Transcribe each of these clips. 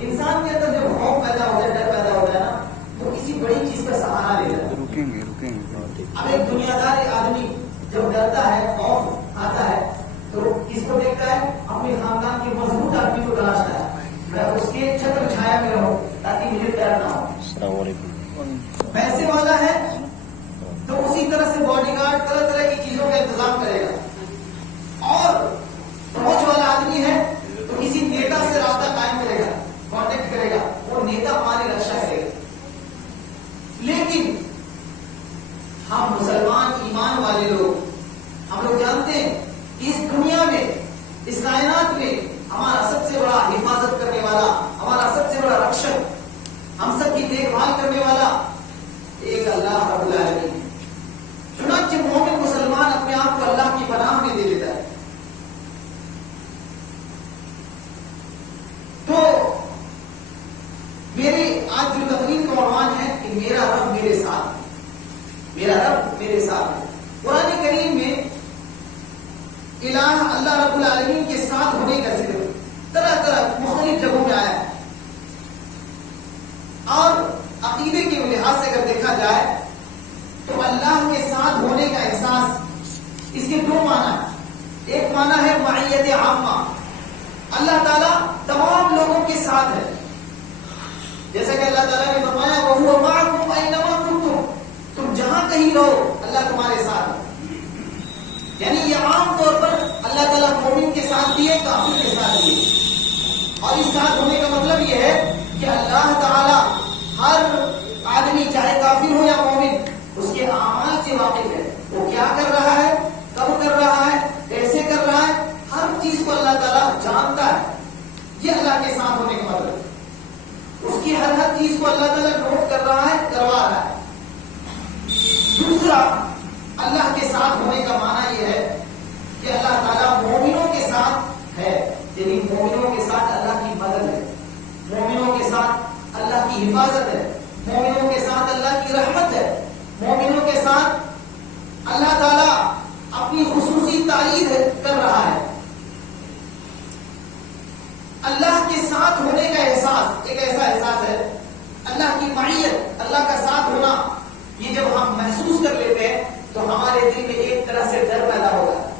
انسان کے اندر جب خوف پیدا ہوتا ہے، ڈر پیدا ہوتا ہے نا، تو کسی بڑی چیز کا سہارا لے لیتا ہے. رکیں گے اب ایک دنیا دار آدمی جب ڈرتا ہے، خوف آتا ہے، تو کس کو دیکھتا ہے؟ اپنے خاندان کے مضبوط آدمی کو تلاشتا ہے، میں اس کے چھتر چھایا میں رہوں تاکہ مجھے ڈر نہ ہو. السلام علیکم. پیسے والا ہے تو اسی طرح سے باڈی گارڈ طرح طرح کی چیزوں کا انتظام کرے گا. اور فوج والا آدمی ہے تو کسی نیتا سے رابطہ قائم کرے گا، کانٹیکٹ کرے گا، وہ نیتا ہماری رکشا کرے گا. لیکن ہم مسلمان ایمان والے لوگ، ہم لوگ جانتے ہیں کہ اس دنیا میں، اس کائنات میں ہمارا سب سے بڑا حفاظت کرنے والا، ہمارا سب سے بڑا رکشک، ہم سب کی دیکھ بھال کرنے والا ایک اللہ رب العالمین ہے. چنانچہ مومن مسلمان اپنے آپ کو اللہ کی پناہ میں دے لیتا ہے. تو میرے آج جو تقریر کا عنوان ہے کہ میرا رب میرے ساتھ ہے، میرا رب میرے ساتھ ہے. قرآن کریم میں الہ اللہ رب العالمین کے ساتھ ہونے کا ذکر طرح طرح مختلف جگہوں میں آیا ہے. اور عقیدے کے لحاظ سے اگر دیکھا جائے تو اللہ کے ساتھ ہونے کا احساس، اس کے دو معنی ہیں. ایک معنی ہے معیت عامہ، اللہ تعالیٰ تمام لوگوں کے ساتھ ہے، جیسا کہ اللہ تعالیٰ نے فرمایا وَهُوَ مَعَكُمْ أَيْنَمَا كُنتُمْ، تم جہاں کہیں رہو اللہ تمہارے ساتھ ہے. یعنی یہ عام طور پر اللہ تعالیٰ مومن کے ساتھ بھی ہے، کافر کے ساتھ بھی ہے. اور اس ساتھ ہونے کا مطلب یہ ہے کہ اللہ تعالیٰ ہر آدمی چاہے کافر ہو یا مومن اس کے اعمال سے واقف ہے. وہ کیا کر رہا ہے، کب کر رہا ہے، کیسے کر رہا ہے، ہر چیز کو اللہ تعالیٰ جانتا ہے. یہ اللہ کے ساتھ ہونے کا مطلب ہے. اس کی ہر چیز کو اللہ تعالیٰ نوٹ کر رہا ہے، کروا رہا ہے. دوسرا اللہ کے ساتھ ہونے کا معنی یہ ہے کہ اللہ تعالیٰ مومنوں کے ساتھ ہے، یعنی مومنوں کے ساتھ اللہ کی مدد ہے، مومنوں کے ساتھ اللہ کی حفاظت ہے، مومنوں کے ساتھ اللہ کی رحمت ہے، مومنوں کے ساتھ اللہ تعالیٰ اپنی خصوصی تائید کر رہا ہے. اللہ کے ساتھ ہونے کا احساس ایک ایسا احساس ہے، اللہ کی معیت، اللہ کا ساتھ ہونا، یہ جب ہم محسوس کر لیتے ہیں تو ہمارے دل میں ایک طرح سے ڈر پیدا ہوتا ہے.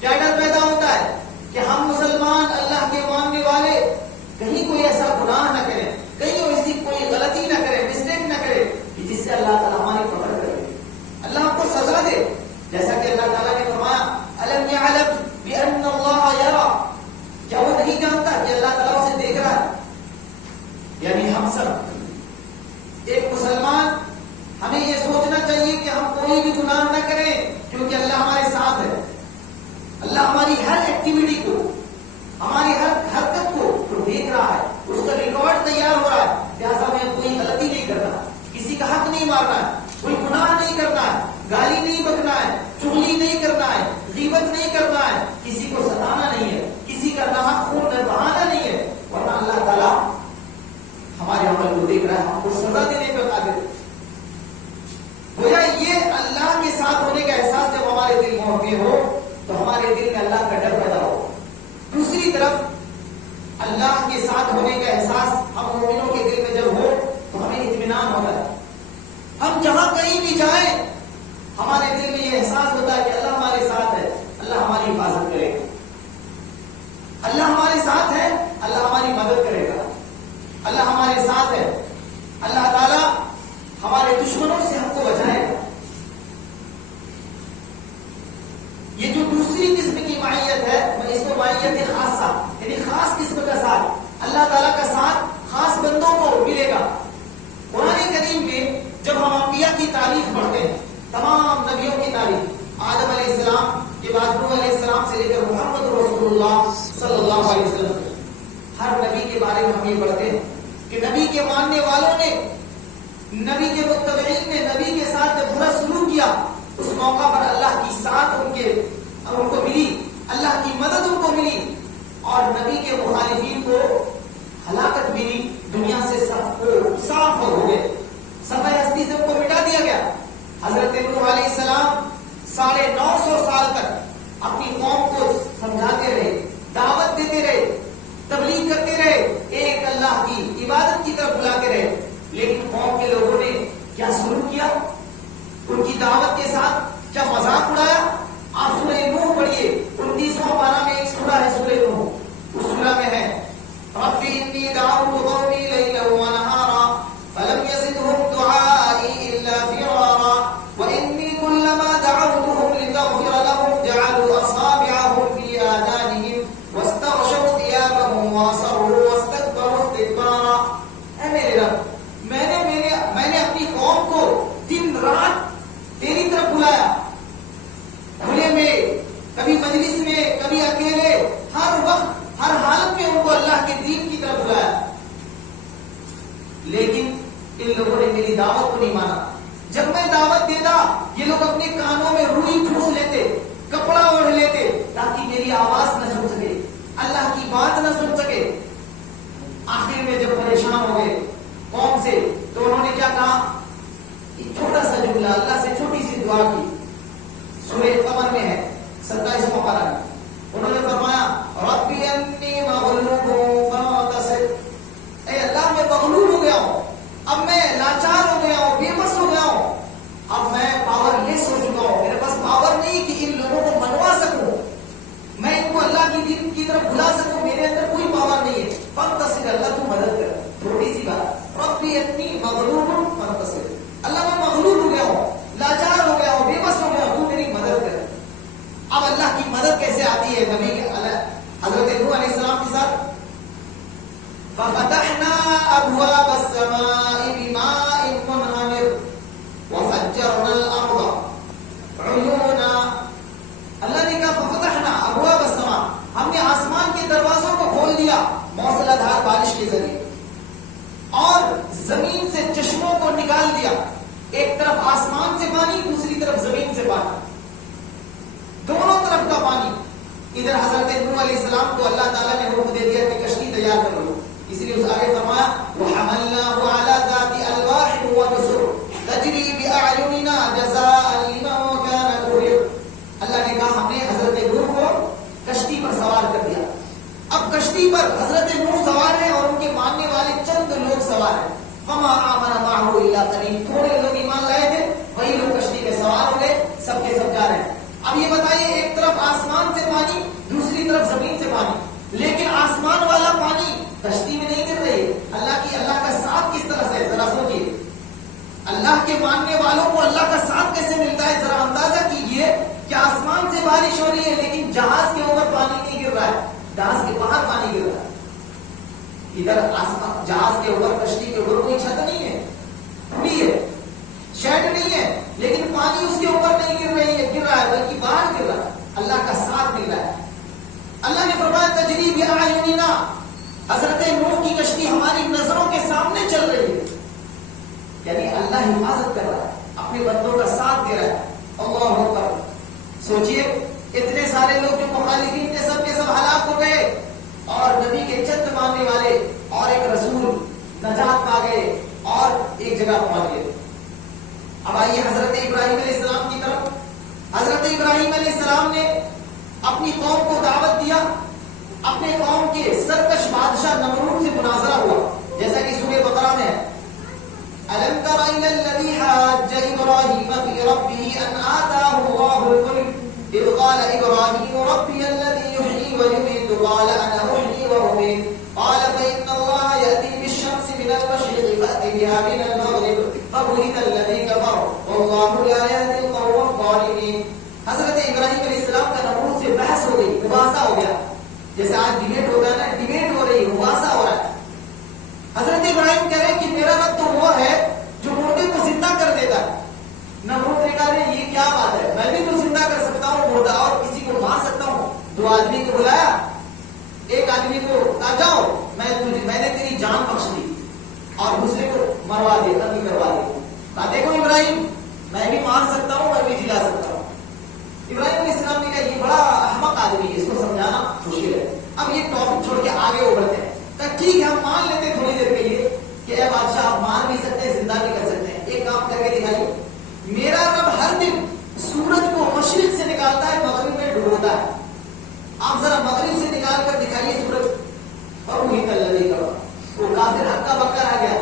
کیا ڈر پیدا ہوتا ہے؟ کہ ہم مسلمان اللہ کے ماننے والے کہیں کوئی ایسا گناہ نہ کریں، کہیں ایسی کوئی غلطی نہ کریں، مسٹیک نہ کریں کہ جس سے اللہ تعالیٰ ہماری پکڑ کرے، اللہ ہم کو سزا دے. جیسا کہ اللہ تعالیٰ نے فرمایا أَلَمْ يَعْلَمْ بِأَنَّ اللَّهَ يَرَى، کیا وہ نہیں جانتا کہ اللہ تعالیٰ اسے دیکھ رہا ہے. یعنی ہم سب ایک مسلمان، ہمیں یہ سوچنا چاہیے کہ ہم کوئی بھی گناہ نہ کریں کیونکہ اللہ ہمارے ساتھ ہے. اللہ ہماری ہر ایکٹیویٹی کو، ہماری ہر حرکت کو دیکھ رہا ہے، اس کا ریکارڈ تیار ہو رہا ہے. لہٰذا ہمیں کوئی غلطی نہیں کرنا، کسی کا حق نہیں مارنا ہے، کوئی گناہ نہیں کرنا ہے، گالی نہیں بکنا ہے، چغلی نہیں کرنا ہے، غیبت نہیں کرنا ہے، کسی کو ستانا نہیں ہے، کسی کا ناحق خون بہانا نہیں ہے. ورنہ اللہ تعالیٰ ہمارے عمل کو دیکھ رہا ہے، ہم کو سزا دینے پہ قادر ہے. گویا یہ اللہ کے ساتھ ہونے کا احساس جب ہمارے دل میں ہو تو ہمارے دل میں اللہ کا ڈر پیدا ہو. دوسری طرف اللہ کے ساتھ ہونے کا احساس ہم مومنوں کے دل میں جب ہو تو ہمیں اطمینان ہوتا ہے. ہم جہاں کہیں بھی جائیں ہمارے دل میں یہ احساس ہوتا ہے کہ اللہ ہمارے ساتھ ہے، اللہ ہماری حفاظت کرے گا، اللہ ہمارے ساتھ ہے، اللہ ہماری مدد کرے گا، اللہ ہمارے ساتھ ہے، اللہ تعالیٰ ہمارے دشمنوں سے ہم کو بچائے گا. یہ جو دوسری قسم کی معیت ہے، میں اس کو معیت خاصہ، یعنی خاص قسم کا ساتھ، اللہ تعالیٰ کا ساتھ خاص بندوں کو ملے گا. قرآن کریم میں جب ہم انبیاء کی تاریخ پڑھتے ہیں، تمام نبیوں کی تاریخ، آدم علیہ السلام کے بعد نوح علیہ السلام سے لے کر محمد رسول اللہ صلی اللہ علیہ وسلم، ہر نبی کے بارے میں ہم یہ پڑھتے ہیں کہ نبی کے ماننے والوں نے، نبی کے متبعین نے نبی کے ساتھ جب برا سلوک کیا، اس موقع پر اللہ کی ساتھ ان کو ملی، اللہ کی مدد ان کو ملی، اور نبی کے مخالفین کو ہلاکت ملی، دنیا سے صاف ہو گئے، صفحہ ہستی سے ان کو مٹا دیا گیا. حضرت نوح علیہ السلام 950 سال تک اپنی قوم کو سمجھاتے رہے، دعوت دیتے رہے، تبلیغ کرتے رہے، ایک اللہ کی میری دعوت کو نہیں مانا. جب میں دعوت دیتا یہ لوگ اپنے کانوں میں روئی ٹھوس لیتے, کپڑا اوڑھ لیتے تاکہ میری آواز نہ سن سکے, اللہ کی بات نہ سن سکے. آخر میں جب پریشان ہو گئے قوم سے تو انہوں نے کیا کہا, ایک چھوٹا سا جملہ, اللہ سے چھوٹی سی دعا کی, سورہ قمر میں ہے 27واں پارہ. انہوں نے فرمایا ربی انی مغلوب فانتصر, اے اللہ میں مغلوب ہو گیا ہوں, اب میں لاچار ہو گیا ہوں, بے بس ہو گیا ہوں, اب میں پاور لیس ہو چکا ہوں, میرے پاس پاور نہیں کہ ان لوگوں کو منوا سکوں, میں ان کو اللہ کی دین کی طرف بلا سکوں, میرے اندر کوئی پاور نہیں ہے. فانتصر, اللہ تو مدد کر. تھوڑی سی بات, ربی انی مغلوب فانتصر, اللہ میں مغلوب ہو گیا ہوں, لاچار ہو گیا ہوں, بے بس ہو گیا ہوں, تو میری مدد کر. اب اللہ کی مدد کیسے آتی ہے نبی حضرت نوح علیہ السلام کے ساتھ؟ فَفَتَحْنَا أَبْوَابَ السَّمَاءِ بِمَاءٍ مُنْهَمِرٍ وَفَجَّرْنَا الْأَرْضَ عُيُونًا. اللہ نے کہا فَفَتَحْنَا أَبْوَابَ السَّمَاءِ, ہم نے آسمان کے دروازوں کو کھول دیا موسلا دھار بارش کے ذریعے, اور زمین سے چشموں کو نکال دیا. ایک طرف آسمان سے پانی, دوسری طرف زمین سے پانی, دونوں طرف کا پانی. ادھر حضرت نوح علیہ السلام کو اللہ تعالیٰ نے حکم دے دیا کہ کشتی تیار کر لو, اس لیے اس آگے فرمایا وَحَمَلْنَاهُ عَلَى ذَاتِ أَلْوَاحٍ وَدُسُرٍ تَجْرِي بِأَعْيُنِنَا جَزَاءً لِمَنْ كَانَ كُفِرَ. اللہ نے کہا ہم نے حضرت نوح کو کشتی پر سوار کر دیا. اب کشتی پر حضرت نوح سوار ہیں اور ان کے ماننے والے چند لوگ سوار ہیں. فَمَا آمَنَ مَعَهُ إِلَّا قَلِيلٌ, تھوڑے لوگ ایمان لائے تھے, وہی لوگ کشتی کے سوار ہو گئے, سب کے سب جا رہے ہیں. اب یہ بتائیے, ایک طرف آسمان سے پانی, دوسری طرف زمین سے پانی, لیکن آسمان والا پانی کشتی میں نہیں گر رہی. اللہ کا ساتھ کس طرح سے, ذرا سوچیے. اللہ کے ماننے والوں کو اللہ کا ساتھ کیسے ملتا ہے, ذرا اندازہ کیجئے کہ آسمان سے بارش ہو رہی ہے لیکن جہاز کے اوپر پانی نہیں گر رہا ہے, جہاز کے باہر پانی گر رہا ہے. ادھر آسمان جہاز کے اوپر, کشتی کے اوپر کوئی چھت نہیں ہے, کھلی ہے, شیڈ نہیں ہے, لیکن پانی اس کے اوپر نہیں گر رہا ہے بلکہ باہر گر رہا ہے. اللہ کا ساتھ مل رہا ہے. اللہ نے فرمایا تجری بِأَعْيُنِنَا, حضرت نوح کی کشتی ہماری نظروں کے سامنے چل رہی ہے. یعنی اللہ حفاظت کر رہا ہے, اپنے بندوں کا ساتھ دے رہا ہے. اللہ اکبر. سوچئے اتنے سارے لوگ جو مخالفین تھے سب کے سب ہلاک ہو گئے, اور نبی کے چند ماننے والے اور ایک رسول نجات پا گئے اور ایک جگہ پہنچ گئے. اب آئیے حضرت ابراہیم علیہ السلام کی طرف. حضرت ابراہیم علیہ السلام نے اپنی قوم کو دعوت دیا. اپنے قوم کے سرکش بادشاہ نمرود سے مناظرہ ہوا, جیسا کہ سورہ بقرہ میں ہے أَلَمْ تَرَ إِلَى الَّذِي حَاجَّ إِبْرَاهِيمَ فِي رَبِّهِ أَنْ آتَاهُ اللَّهُ الْمُلْكَ إِذْ قَالَ إِبْرَاهِيمُ رَبِّيَ الَّذِي يُحْيِي وَيُمِيتُ قَالَ أَنَا أُحْيِي وَأُمِيتُ قَالَ فَإِنَّ اللَّهَ يَأْتِي بِالشَّمْسِ مِنَ الْمَشْرِقِ فَأْتِ بِهَا مِنَ الْمَغْرِبِ فَبُهِتَ الَّذِي كَفَرَ وَاللَّهُ لَا يَهْدِي الْقَوْمَ الظَّالِمِينَ. حضرت ابراہیم علیہ السلام کا نمرود سے بحث ہو گئی, مباحثہ ہو گیا, جیسے آج ڈیبیٹ ہوتا ہے نا, ڈیبیٹ ہو رہی, مباحثہ ہو رہا ہے. حضرت ابراہیم کہہ رہے ہیں کہ میرا رب تو وہ ہے جو مردے کو زندہ کر دیتا ہے. نمرود نے کہا یہ کیا بات ہے, میں بھی تو زندہ کر سکتا ہوں مردہ, اور کسی کو مار سکتا ہوں. 2 آدمی کو بلایا, ایک آدمی کو کہا جاؤ میں نے تیری جان بخش دی, اور دوسرے کو مروا دیا, قتل کروا دیا. کہا دیکھو ابراہیم, میں بھی مار سکتا ہوں, میں بھی جلا سکتا ہوں. ابراہیم علیہ السلام نے کہا یہ بڑا احمق آدمی ہے, اس کو سمجھانا مشکل ہے. اب یہ ٹاپک چھوڑ کے آگے بڑھتے ہیں. ٹھیک ہے ہم مان لیتے تھوڑی دیر کے لیے کہ اے بادشاہ آپ مار بھی سکتے ہیں, زندہ بھی کر سکتے ہیں. ایک کام کر کے دکھائیے, میرا رب ہر دن سورج کو مشرق سے نکالتا ہے, مغرب میں ڈبوتا ہے. آپ ذرا مغرب سے نکال کر دکھائیے سورج, اور وہی کل وہ کافر ہکا بکا رہ گیا.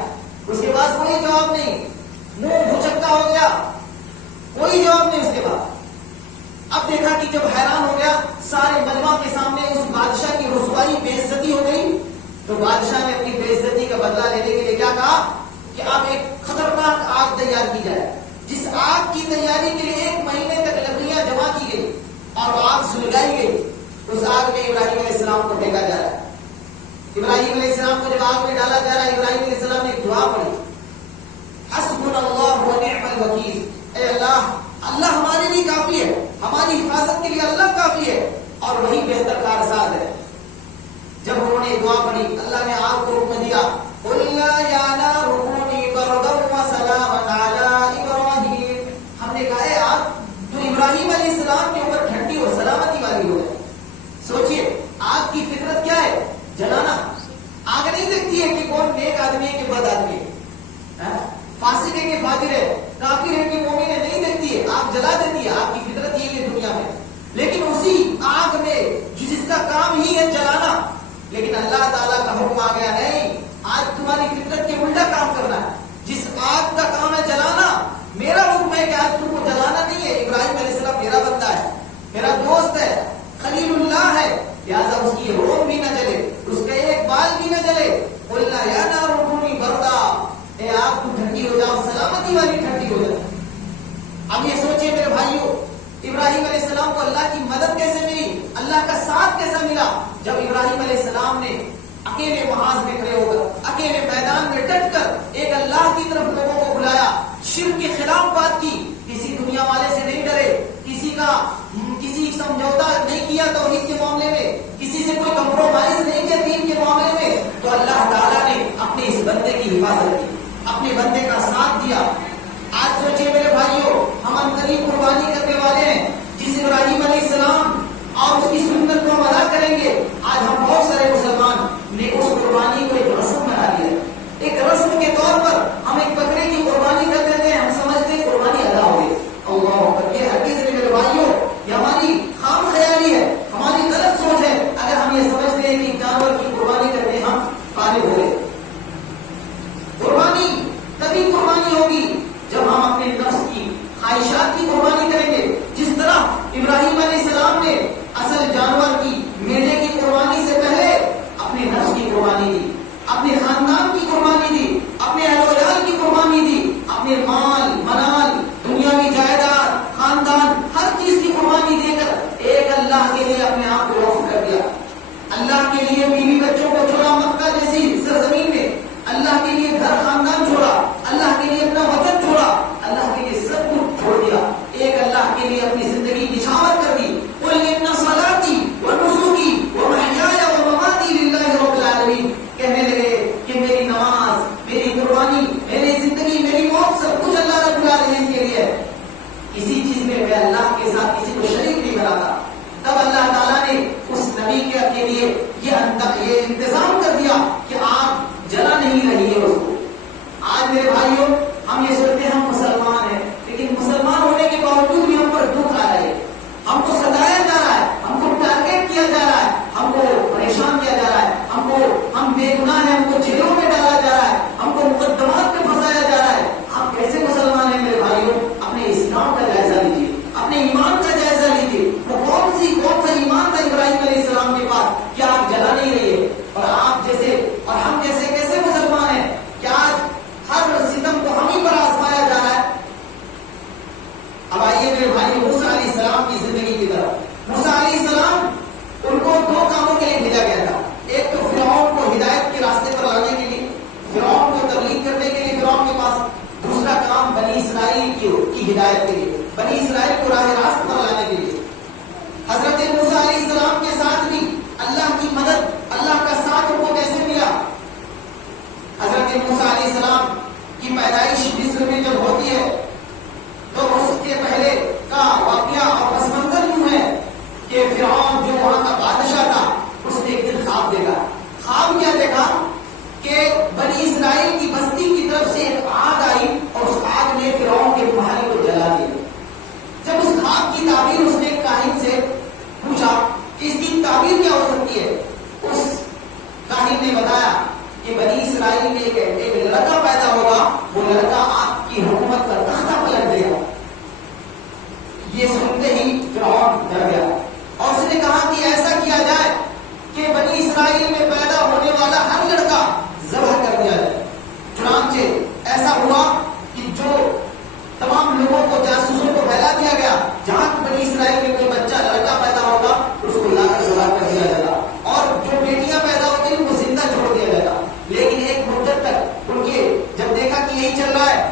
اس کے بعد کوئی جواب نہیں, منہ بھچکا ہو گیا, کوئی جواب نہیں. اس کے بعد اب دیکھا کہ جب حیران ہو گیا, سارے مجمع کے سامنے اس بادشاہ کی رسوائی, بے عزتی ہو گئی, تو بادشاہ نے اپنی بے عزتی کا بدلہ لینے کے لیے کیا کہا کہ اب ایک خطرناک آگ تیار کی جائے, جس آگ کی تیاری کے لیے 1 مہینے تک لکڑیاں جمع کی گئی اور آگ سلگائی گئی. اس آگ میں ابراہیم علیہ السلام کو پھینکا جا رہا ہے. ابراہیم علیہ السلام کو جب آگ میں ڈالا جا رہا ہے, ابراہیم علیہ السلام نے ایک دعا پڑھی, حسبنا اللہ و نعم الوکیل. اے اللہ, اللہ ہمارے لیے کافی ہے, ہماری حفاظت کے لیے اللہ کافی ہے, اور وہی بہتر کارساز ہے. جب انہوں نے دعا پڑھی, اللہ نے آگ کو حکم دیا, قُلْ يَا نَارُ كُونِي بَرْدًا وَسَلَامًا حفاظت کی، اپنے بندے کا ساتھ دیا. آج سوچیں میرے بھائیوں، ہم انقریب قربانی کرنے والے ہیں جس ابراہیم علیہ السلام اور اس کی سنت کو ہم ادا کریں گے. آج ہم بہت سارے مسلمان نے اس قربانی کو ایک رسم بنا لیا ہے. ایک رسم کے طور پر ہم ایک بکرے کی قربانی کر دیتے ہیں، ہم سمجھتے ہیں قربانی ادا ہو گئی. اللہ اکبر! یہ ہرگز نہیں میرے بھائیوں، یہ ہماری خام خیالی ہے، ہماری غلط سوچ ہے. اگر ہم یہ سمجھتے ہیں کہ جانور کی قربانی کرنے ہم فارغ ہو گئے. قربانی تبھی قربانی ہوگی جب ہم اپنے نفس کی خواہشات کی قربانی کریں گے. جس طرح ابراہیم علیہ السلام نے اصل جانور کی میلے کی قربانی سے پہلے اپنے نفس کی قربانی دی، اپنے خاندان کی قربانی دی، اپنے اہل و عیال کی قربانی دی، اپنے مال منال دنیاوی جائیداد خاندان ہر چیز کی قربانی دے کر ایک اللہ کے لیے اپنے آپ کو وقف کر دیا. اللہ کے لیے بیوی بچوں کو چھوڑا، مکہ جیسی سرزمین میں اللہ کے لیے گھر خاندان چھوڑا، اللہ کے لیے اپنا وطن چھوڑا، اللہ کے لیے سب کچھ چھوڑ دیا. ایک اللہ کے لیے اپنی زندگی نچھاور کر دی. قل ان صلاتی ونسکی ومحیای ومماتی للہ رب العالمین. کہنے لگے کہ میری نماز، میری قربانی، میری زندگی، میری موت سب کچھ اللہ رب العالمین کے لیے ہے. کسی چیز میں میں اللہ کے ساتھ کسی کو شریک نہیں بناتا. تب اللہ تعالیٰ نے اس نبی کے لیے یہ انتظام کر دیا کہ آپ جلا نہیں رہی ہے اس کو. آج میرے بھائیوں، ہم یہ سوچتے ہیں ہم مسلمان ہیں، لیکن مسلمان ہونے کے باوجود بھی ہم پر دکھ آ رہے ہیں، ہم کو ستایا جا رہا ہے، ہم کو ٹارگیٹ کیا جا رہا ہے، ہم کو پریشان کیا جا رہا ہے، ہم بے گناہ ہیں، ہم کو جیلوں میں ڈالا جا رہا ہے، ہم کو مقدمات میں پھنسایا جا رہا ہے. آپ کیسے مسلمان ہیں میرے بھائیوں؟ اپنے اسلام کا جائزہ لیجیے، اپنے ایمان کا جائزہ لیجیے. وہ کون سا ایمان تھا ابراہیم علیہ السلام کے پاس کہ آپ جلا نہیں رہی ہے؟ اور آپ جیسے اور ہم جیسے کیسے مسلمان ہیں؟ کیا آج ہر ستم کو ہم ہی پر آزمایا جا رہا ہے؟ اب آئیے میرے بھائی موسیٰ علیہ السلام کی زندگی کی طرف. موسیٰ علیہ السلام ان کو دو کاموں کے لیے بھیجا گیا تھا. ایک تو فرعون کو ہدایت کے راستے پر لانے کے لیے، فرعون کو تبلیغ کرنے کے لیے فرعون کے پاس. دوسرا کام بنی اسرائیل کی ہدایت کے لیے، بنی اسرائیل کو راہ راست پر لانے کے لیے. حضرت موسیٰ علیہ السلام کے ساتھ بھی اللہ کی مدد، اللہ کا ساتھ ان کو کیسے ملا؟ حضرت موسیٰ علیہ السلام کی پیدائش مصر میں جب ہوتی ہے تو اس کے پہلے کا واقعہ اور پس منظر یوں ہے کہ فرعون جو وہاں کا بادشاہ تھا اس نے ایک دن خواب دیکھا. خواب کیا دیکھا کہ بنی اسرائیل کی بستی کی طرف سے ایک آگ آئی اور اس آگ نے فرعون کے محل کو جلا دیا. جب اس خواب کی تعبیر اس نے کاہن سے پوچھا کہ اس کی تعبیر کیا ہو سکتی ہے، اس کاہن نے بتایا کہ بنی اسرائیل میں ایک لڑکا پیدا ہوگا، وہ لڑکا آپ کی حکومت کا تختہ پلٹ دے گا. یہ سنتے ہی فرعون ڈر گیا اور اس نے کہا کہ ایسا کیا جائے کہ بنی اسرائیل میں پیدا ہونے والا ہر لڑکا ذبح کر دیا جائے. چنانچہ ایسا ہوا کہ جو تمام لوگوں کو، جاسوسوں کو پھیلا دیا گیا، جہاں بنی اسرائیل میں کوئی بچہ لڑکا پیدا ہوگا اس کو لا کر ذبح کر دیا جائے گا، اور جو بیٹیاں پیدا ہوتی ہیں ان کو زندہ چھوڑ دیا جائے گا. لیکن ایک مدت تک ان کے جب دیکھا کہ یہی چل رہا ہے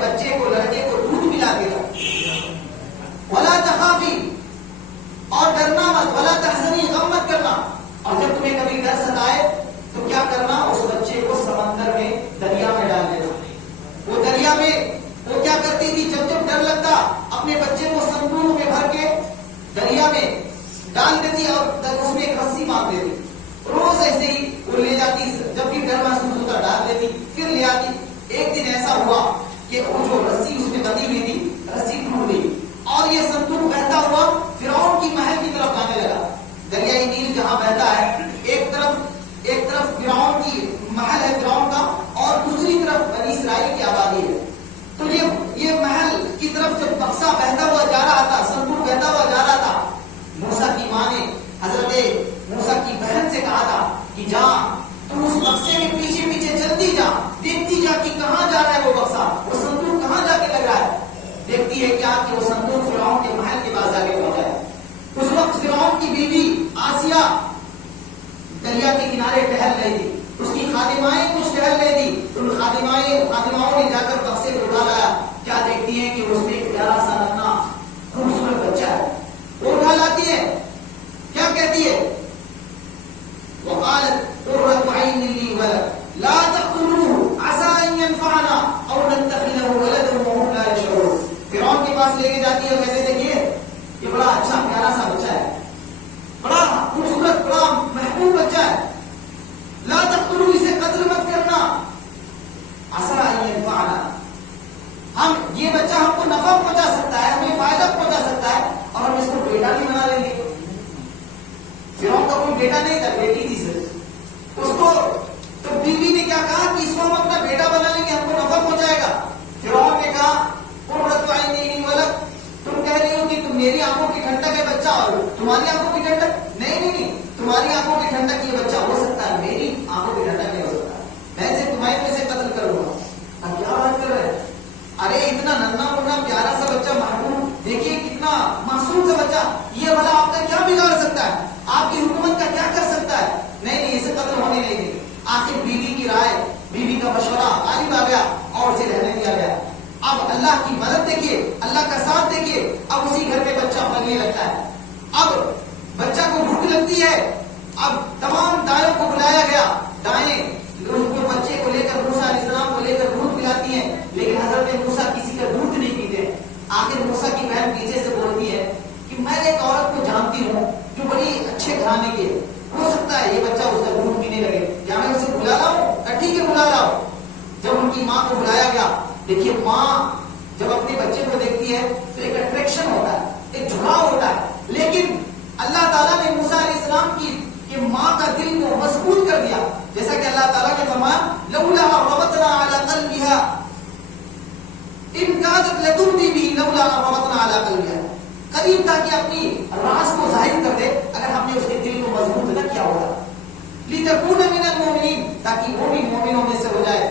بچے کو لڑکے کو دودھ پلا دے گا. ولا تخافی اور ڈرنا مت, ولا تحزنی غم مت کرنا. اور جب تمہیں کبھی ڈر ستائے تو کیا کرنا, اس بچے کو سمندر میں دریا میں ڈال دینا. وہ دریا میں وہ کیا کرتی تھی, جب جب ڈر لگتا اپنے بچے کو صندوق میں بھر کے دریا میں ڈال دیتی اور اس میں ایک رسی باندھ دیتی. روز ایسے ہی وہ لے جاتی, جب بھی ڈر محسوس ہوتا ڈال دیتی پھر لے آتی. ایک دن ایسا ہوا کہ وہ جو رسی اس میں بندھی ہوئی تھی رسی ٹوٹ گئی اور یہ صندوق بہتا ہوا فرعون کی محل کی طرف آنے لگا. دریائے نیل جہاں بہتا ہے ایک طرف فرعون کی محل ہے فرعون کا اور دوسری طرف بنی اسرائیل کی آبادی ہے. تو یہ محل کی طرف جب بکسا بہتا ہوا جا رہا تھا, صندوق بہتا ہوا جا رہا تھا, موسیٰ کی ماں نے حضرت موسیٰ کی بہن سے کہا تھا کہ جا تم اس بکسے کے پیچھے پیچھے جلدی جا, دیکھتی جا کہ کہاں جا رہا ہے وہ بکسا, وہ صندوق کہاں جا کے لگ رہا ہے. دیکھتی ہے کیا کہ وہ صندوق فرعون کے محل کے پاس جا کے پہنچا ہے. اس وقت فرعون کی بیوی آسیہ دریا کے کنارے ٹہل رہی تھی, اس کی خادمائیں کچھ ٹہل رہی تھی. ان خادماؤں نے جا کر بکسے کو اٹھا لایا. کیا دیکھتی ہے کہ اس میں ایک پیارا سا ننھا خوبصورت بچہ ہے. وہ اٹھا لاتی ہے, کیا کہتی ہے, وقالت قرۃ عین لی ولد لا تقتلوه عسى ان ينفعنا او نتخذه ولدا وهم لا يشعرون. فرعون کے پاس لے کے جاتی ہے, کہتے دیکھیے یہ بڑا اچھا پیارا سا بچہ ہے, بڑا خوبصورت بڑا محبوب بچہ ہے, لا تقتلوه اسے قتل مت کرنا, عسى ان ينفعنا ہم یہ بچہ ہم کو نفع پہنچا سکتا ہے, ہمیں فائدہ پہنچا سکتا ہے اور ہم اس کو بیٹا بھی بنا لیں گے. فرعون کا کوئی بیٹا نہیں تھا, بیٹی تھی صرف. اس کو تو بیوی نے کیا کہا کہ اس کو ہم اپنا بیٹا بنا لیں گے, ہم کو نفع پہنچائے گا. فرعون نے کہا قرۃ عین لی ولد, تم کہہ رہی ہو کہ تم میری آنکھوں کی ٹھنڈک ہے بچہ اور تمہاری آنکھوں کی ٹھنڈک نہیں, تمہاری آنکھوں کی ٹھنڈک یہ بچہ ہو سکتا ہے, میری آنکھوں کی ٹھنڈک نہیں ہو سکتا. میں اسے تمہارے میں سے قتل کروں گا. اب کیا بات کر رہے ہیں, ارے اتنا ننھا منھا پیارا سا بچہ محبوب, دیکھیے کتنا معصوم سا بچہ, یہ بھلا آپ کا کیا بگاڑ سکتا ہے, آپ کی حکومت کا کیا کر سکتا ہے. نہیں اسے قتل ہونے نہیں دیں. آخر بیوی کی رائے, بیوی کا مشورہ غالب آ گیا اور اسے رہنے دیا گیا. اب اللہ کی مدد دیکھیے, اللہ کا ساتھ دیکھیے, اب اسی گھر میں بچہ پلنے لگتا ہے. اب بچہ کو بھوک لگتی ہے, اب تمام دائیں کو بلایا گیا, دائیں بچے کو لے کر موسیٰ علیہ السلام کو لے کر دودھ پلاتی ہیں, لیکن حضرت موسیٰ کسی کا دودھ نہیں پیتے. آخر موسیٰ کی بہن پیچھے سے بولتی ہے کہ میں ایک عورت کو جانتی ہوں جو بڑی اچھے گھرانے کی ہے, ہو سکتا ہے یہ بچہ اس کا دودھ پینے لگے, کیا میں اسے بلا لاؤں؟ ٹھیک ہے بلا لاؤ. جب ان کی ماں کو بلایا گیا, دیکھیے ماں جب اپنے بچے کو دیکھتی ہے تو ایک اٹریکشن ہوتا ہے, ایک جھکاؤ ہوتا ہے, لیکن اللہ تعالیٰ نے موسیٰ علیہ السلام کی کہ ماں کا دل کو مضبوط کر دیا, جیسا کہ اللہ تعالیٰ نے فرمایا لولا ربطنا على قلبها ان كادت لتبدي به لولا ربطنا على قلبها. قریب تھا کہ اپنی راز کو ظاہر کر دے اگر ہم نے اس کے دل کو مضبوط نہ کیا ہوتا. لتكون من المؤمنين, تاکہ وہ بھی مومنوں میں سے ہو جائے.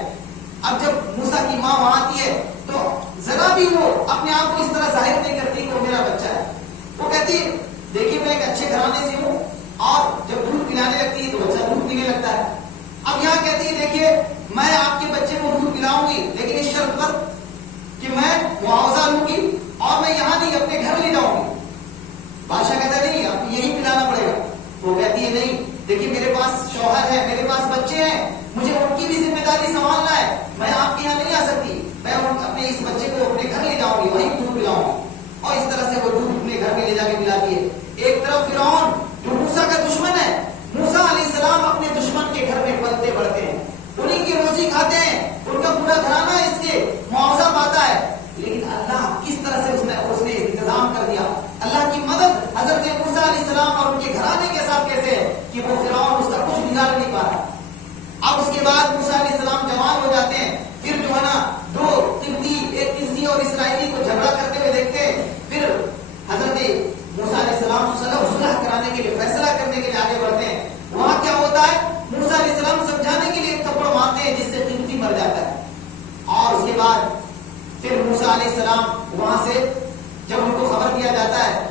اب جب موسیٰ کی ماں وہاں آتی ہے تو ذرا بھی وہ اپنے آپ کو اس طرح ظاہر نہیں کرتی کہ وہ میرا بچہ ہے. وہ کہتی ہے دیکھیے میں ایک اچھے گھرانے سے ہوں, اور جب دودھ پلانے لگتی ہے تو بچہ دودھ پینے لگتا ہے. اب یہاں کہتی ہے دیکھیے میں آپ کے بچے کو دودھ پلاؤں گی, لیکن اس شرط پر کہ میں معاوضہ لوں گی اور میں یہاں نہیں اپنے گھر لے جاؤں گی. بادشاہ کہتا ہے نہیں آپ یہی پلانا پڑے گا. وہ کہتی ہے نہیں دیکھیے میرے پاس شوہر ہے, میرے پاس بچے ہیں, مجھے ان کی بھی ذمہ داری سنبھالنا ہے, میں آپ کے یہاں نہیں آ سکتی, میں اپنے اس بچے کو اپنے گھر لے جاؤں گی, وہیں دودھ پلاؤں گی. اور اس طرح سے وہ دودھ اپنے گھر میں لے جا کے پلاتی ہے. ایک طرف فرعون جو موسیٰ کا دشمن ہے, موسیٰ علیہ السلام اپنے دشمن کے گھر میں پلتے بڑھتے ہیں, انہیں کی روزی کھاتے ہیں, ان کا پورا گھرانہ اس کے معاوضہ پاتا ہے. لیکن اللہ کس طرح سے اس نے انتظام کر دیا. اللہ کی مدد حضرت موسیٰ علیہ السلام اور ان کے گھرانے کے ساتھ کیسے ہے کہ وہ فرعون اس کا کچھ بگاڑ نہیں پا رہا. اب اس کے بعد موسیٰ علیہ السلام جوان ہو جاتے ہیں, پھر جو ہے نا دو قبطی, ایک قبطی اور اسرائیلی کو جھگڑا کرتے ہوئے دیکھتے ہیں. پھر حضرت موسیٰ علیہ السلام صلح کرانے کے لیے, فیصلہ کرنے کے لیے آگے بڑھتے ہیں. وہاں کیا ہوتا ہے, موسیٰ علیہ السلام سمجھانے کے لیے ایک تھپڑ مارتے ہیں جس سے قبطی مر جاتا ہے. اور اس کے بعد پھر موسیٰ علیہ السلام وہاں سے جب ان کو خبر دیا جاتا ہے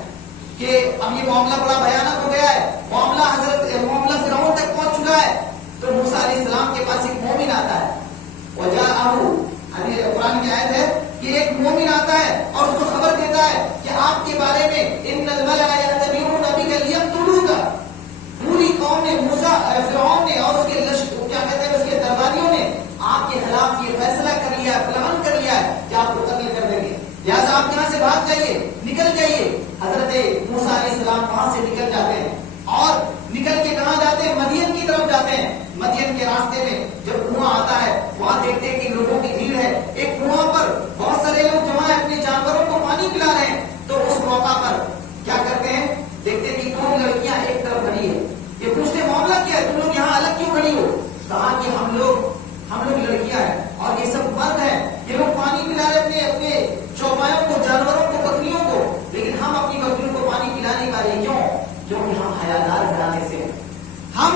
کہ اب یہ معاملہ بڑا بھیانک ہو گیا ہے, معاملہ فرعون تک پہنچ چکا ہے, تو موسیٰ علیہ السلام کے پاس ایک مومن آتا ہے. وجاءہ, قرآن کی آیت ہے مومن آتا ہے اور اس کو خبر دیتا ہے کہ آپ کے بارے میں ان الملأ یأتمرون بک لیقتلوک، پوری قوم نے فرعون نے اور اس کے کیا کہتے ہیں اس کے درباریوں نے آپ کے خلاف یہ فیصلہ کر لیا، پلان کر لیا ہے کہ آپ کو قتل کر دیں گے، لہٰذا آپ یہاں سے بھاگ جائیے، نکل جائیے۔ حضرت موسیٰ علیہ السلام وہاں سے نکل جاتے ہیں اور نکل کے کہاں جاتے ہیں؟ مدین کی طرف جاتے ہیں۔ مدین کے راستے میں جب کنواں آتا ہے وہاں دیکھتے ہیں کہ لوگوں کی بھیڑ ہے، ایک کنواں پر بہت سارے لوگ جمع ہیں، اپنے جانوروں کو پانی پلا رہے ہیں۔ تو اس موقع پر کیا کرتے ہیں؟ دیکھتے ہیں کہ دو لڑکیاں ایک طرف کھڑی ہے، یہ پوچھتے معاملہ کیا ہے، تم لوگ یہاں الگ کیوں کھڑی ہو؟ کہا کہ ہم لوگ لڑکیاں ہیں اور یہ سب مرد ہیں، یہ لوگ پانی پلا رہے اپنے چوپایوں کو، جانوروں کو، بکریوں کو، لیکن ہم اپنی بکریوں کو پانی پلا نہیں پا رہے۔ کیوں؟ کیونکہ ہم حیادار گھرانے سے ہیں، ہم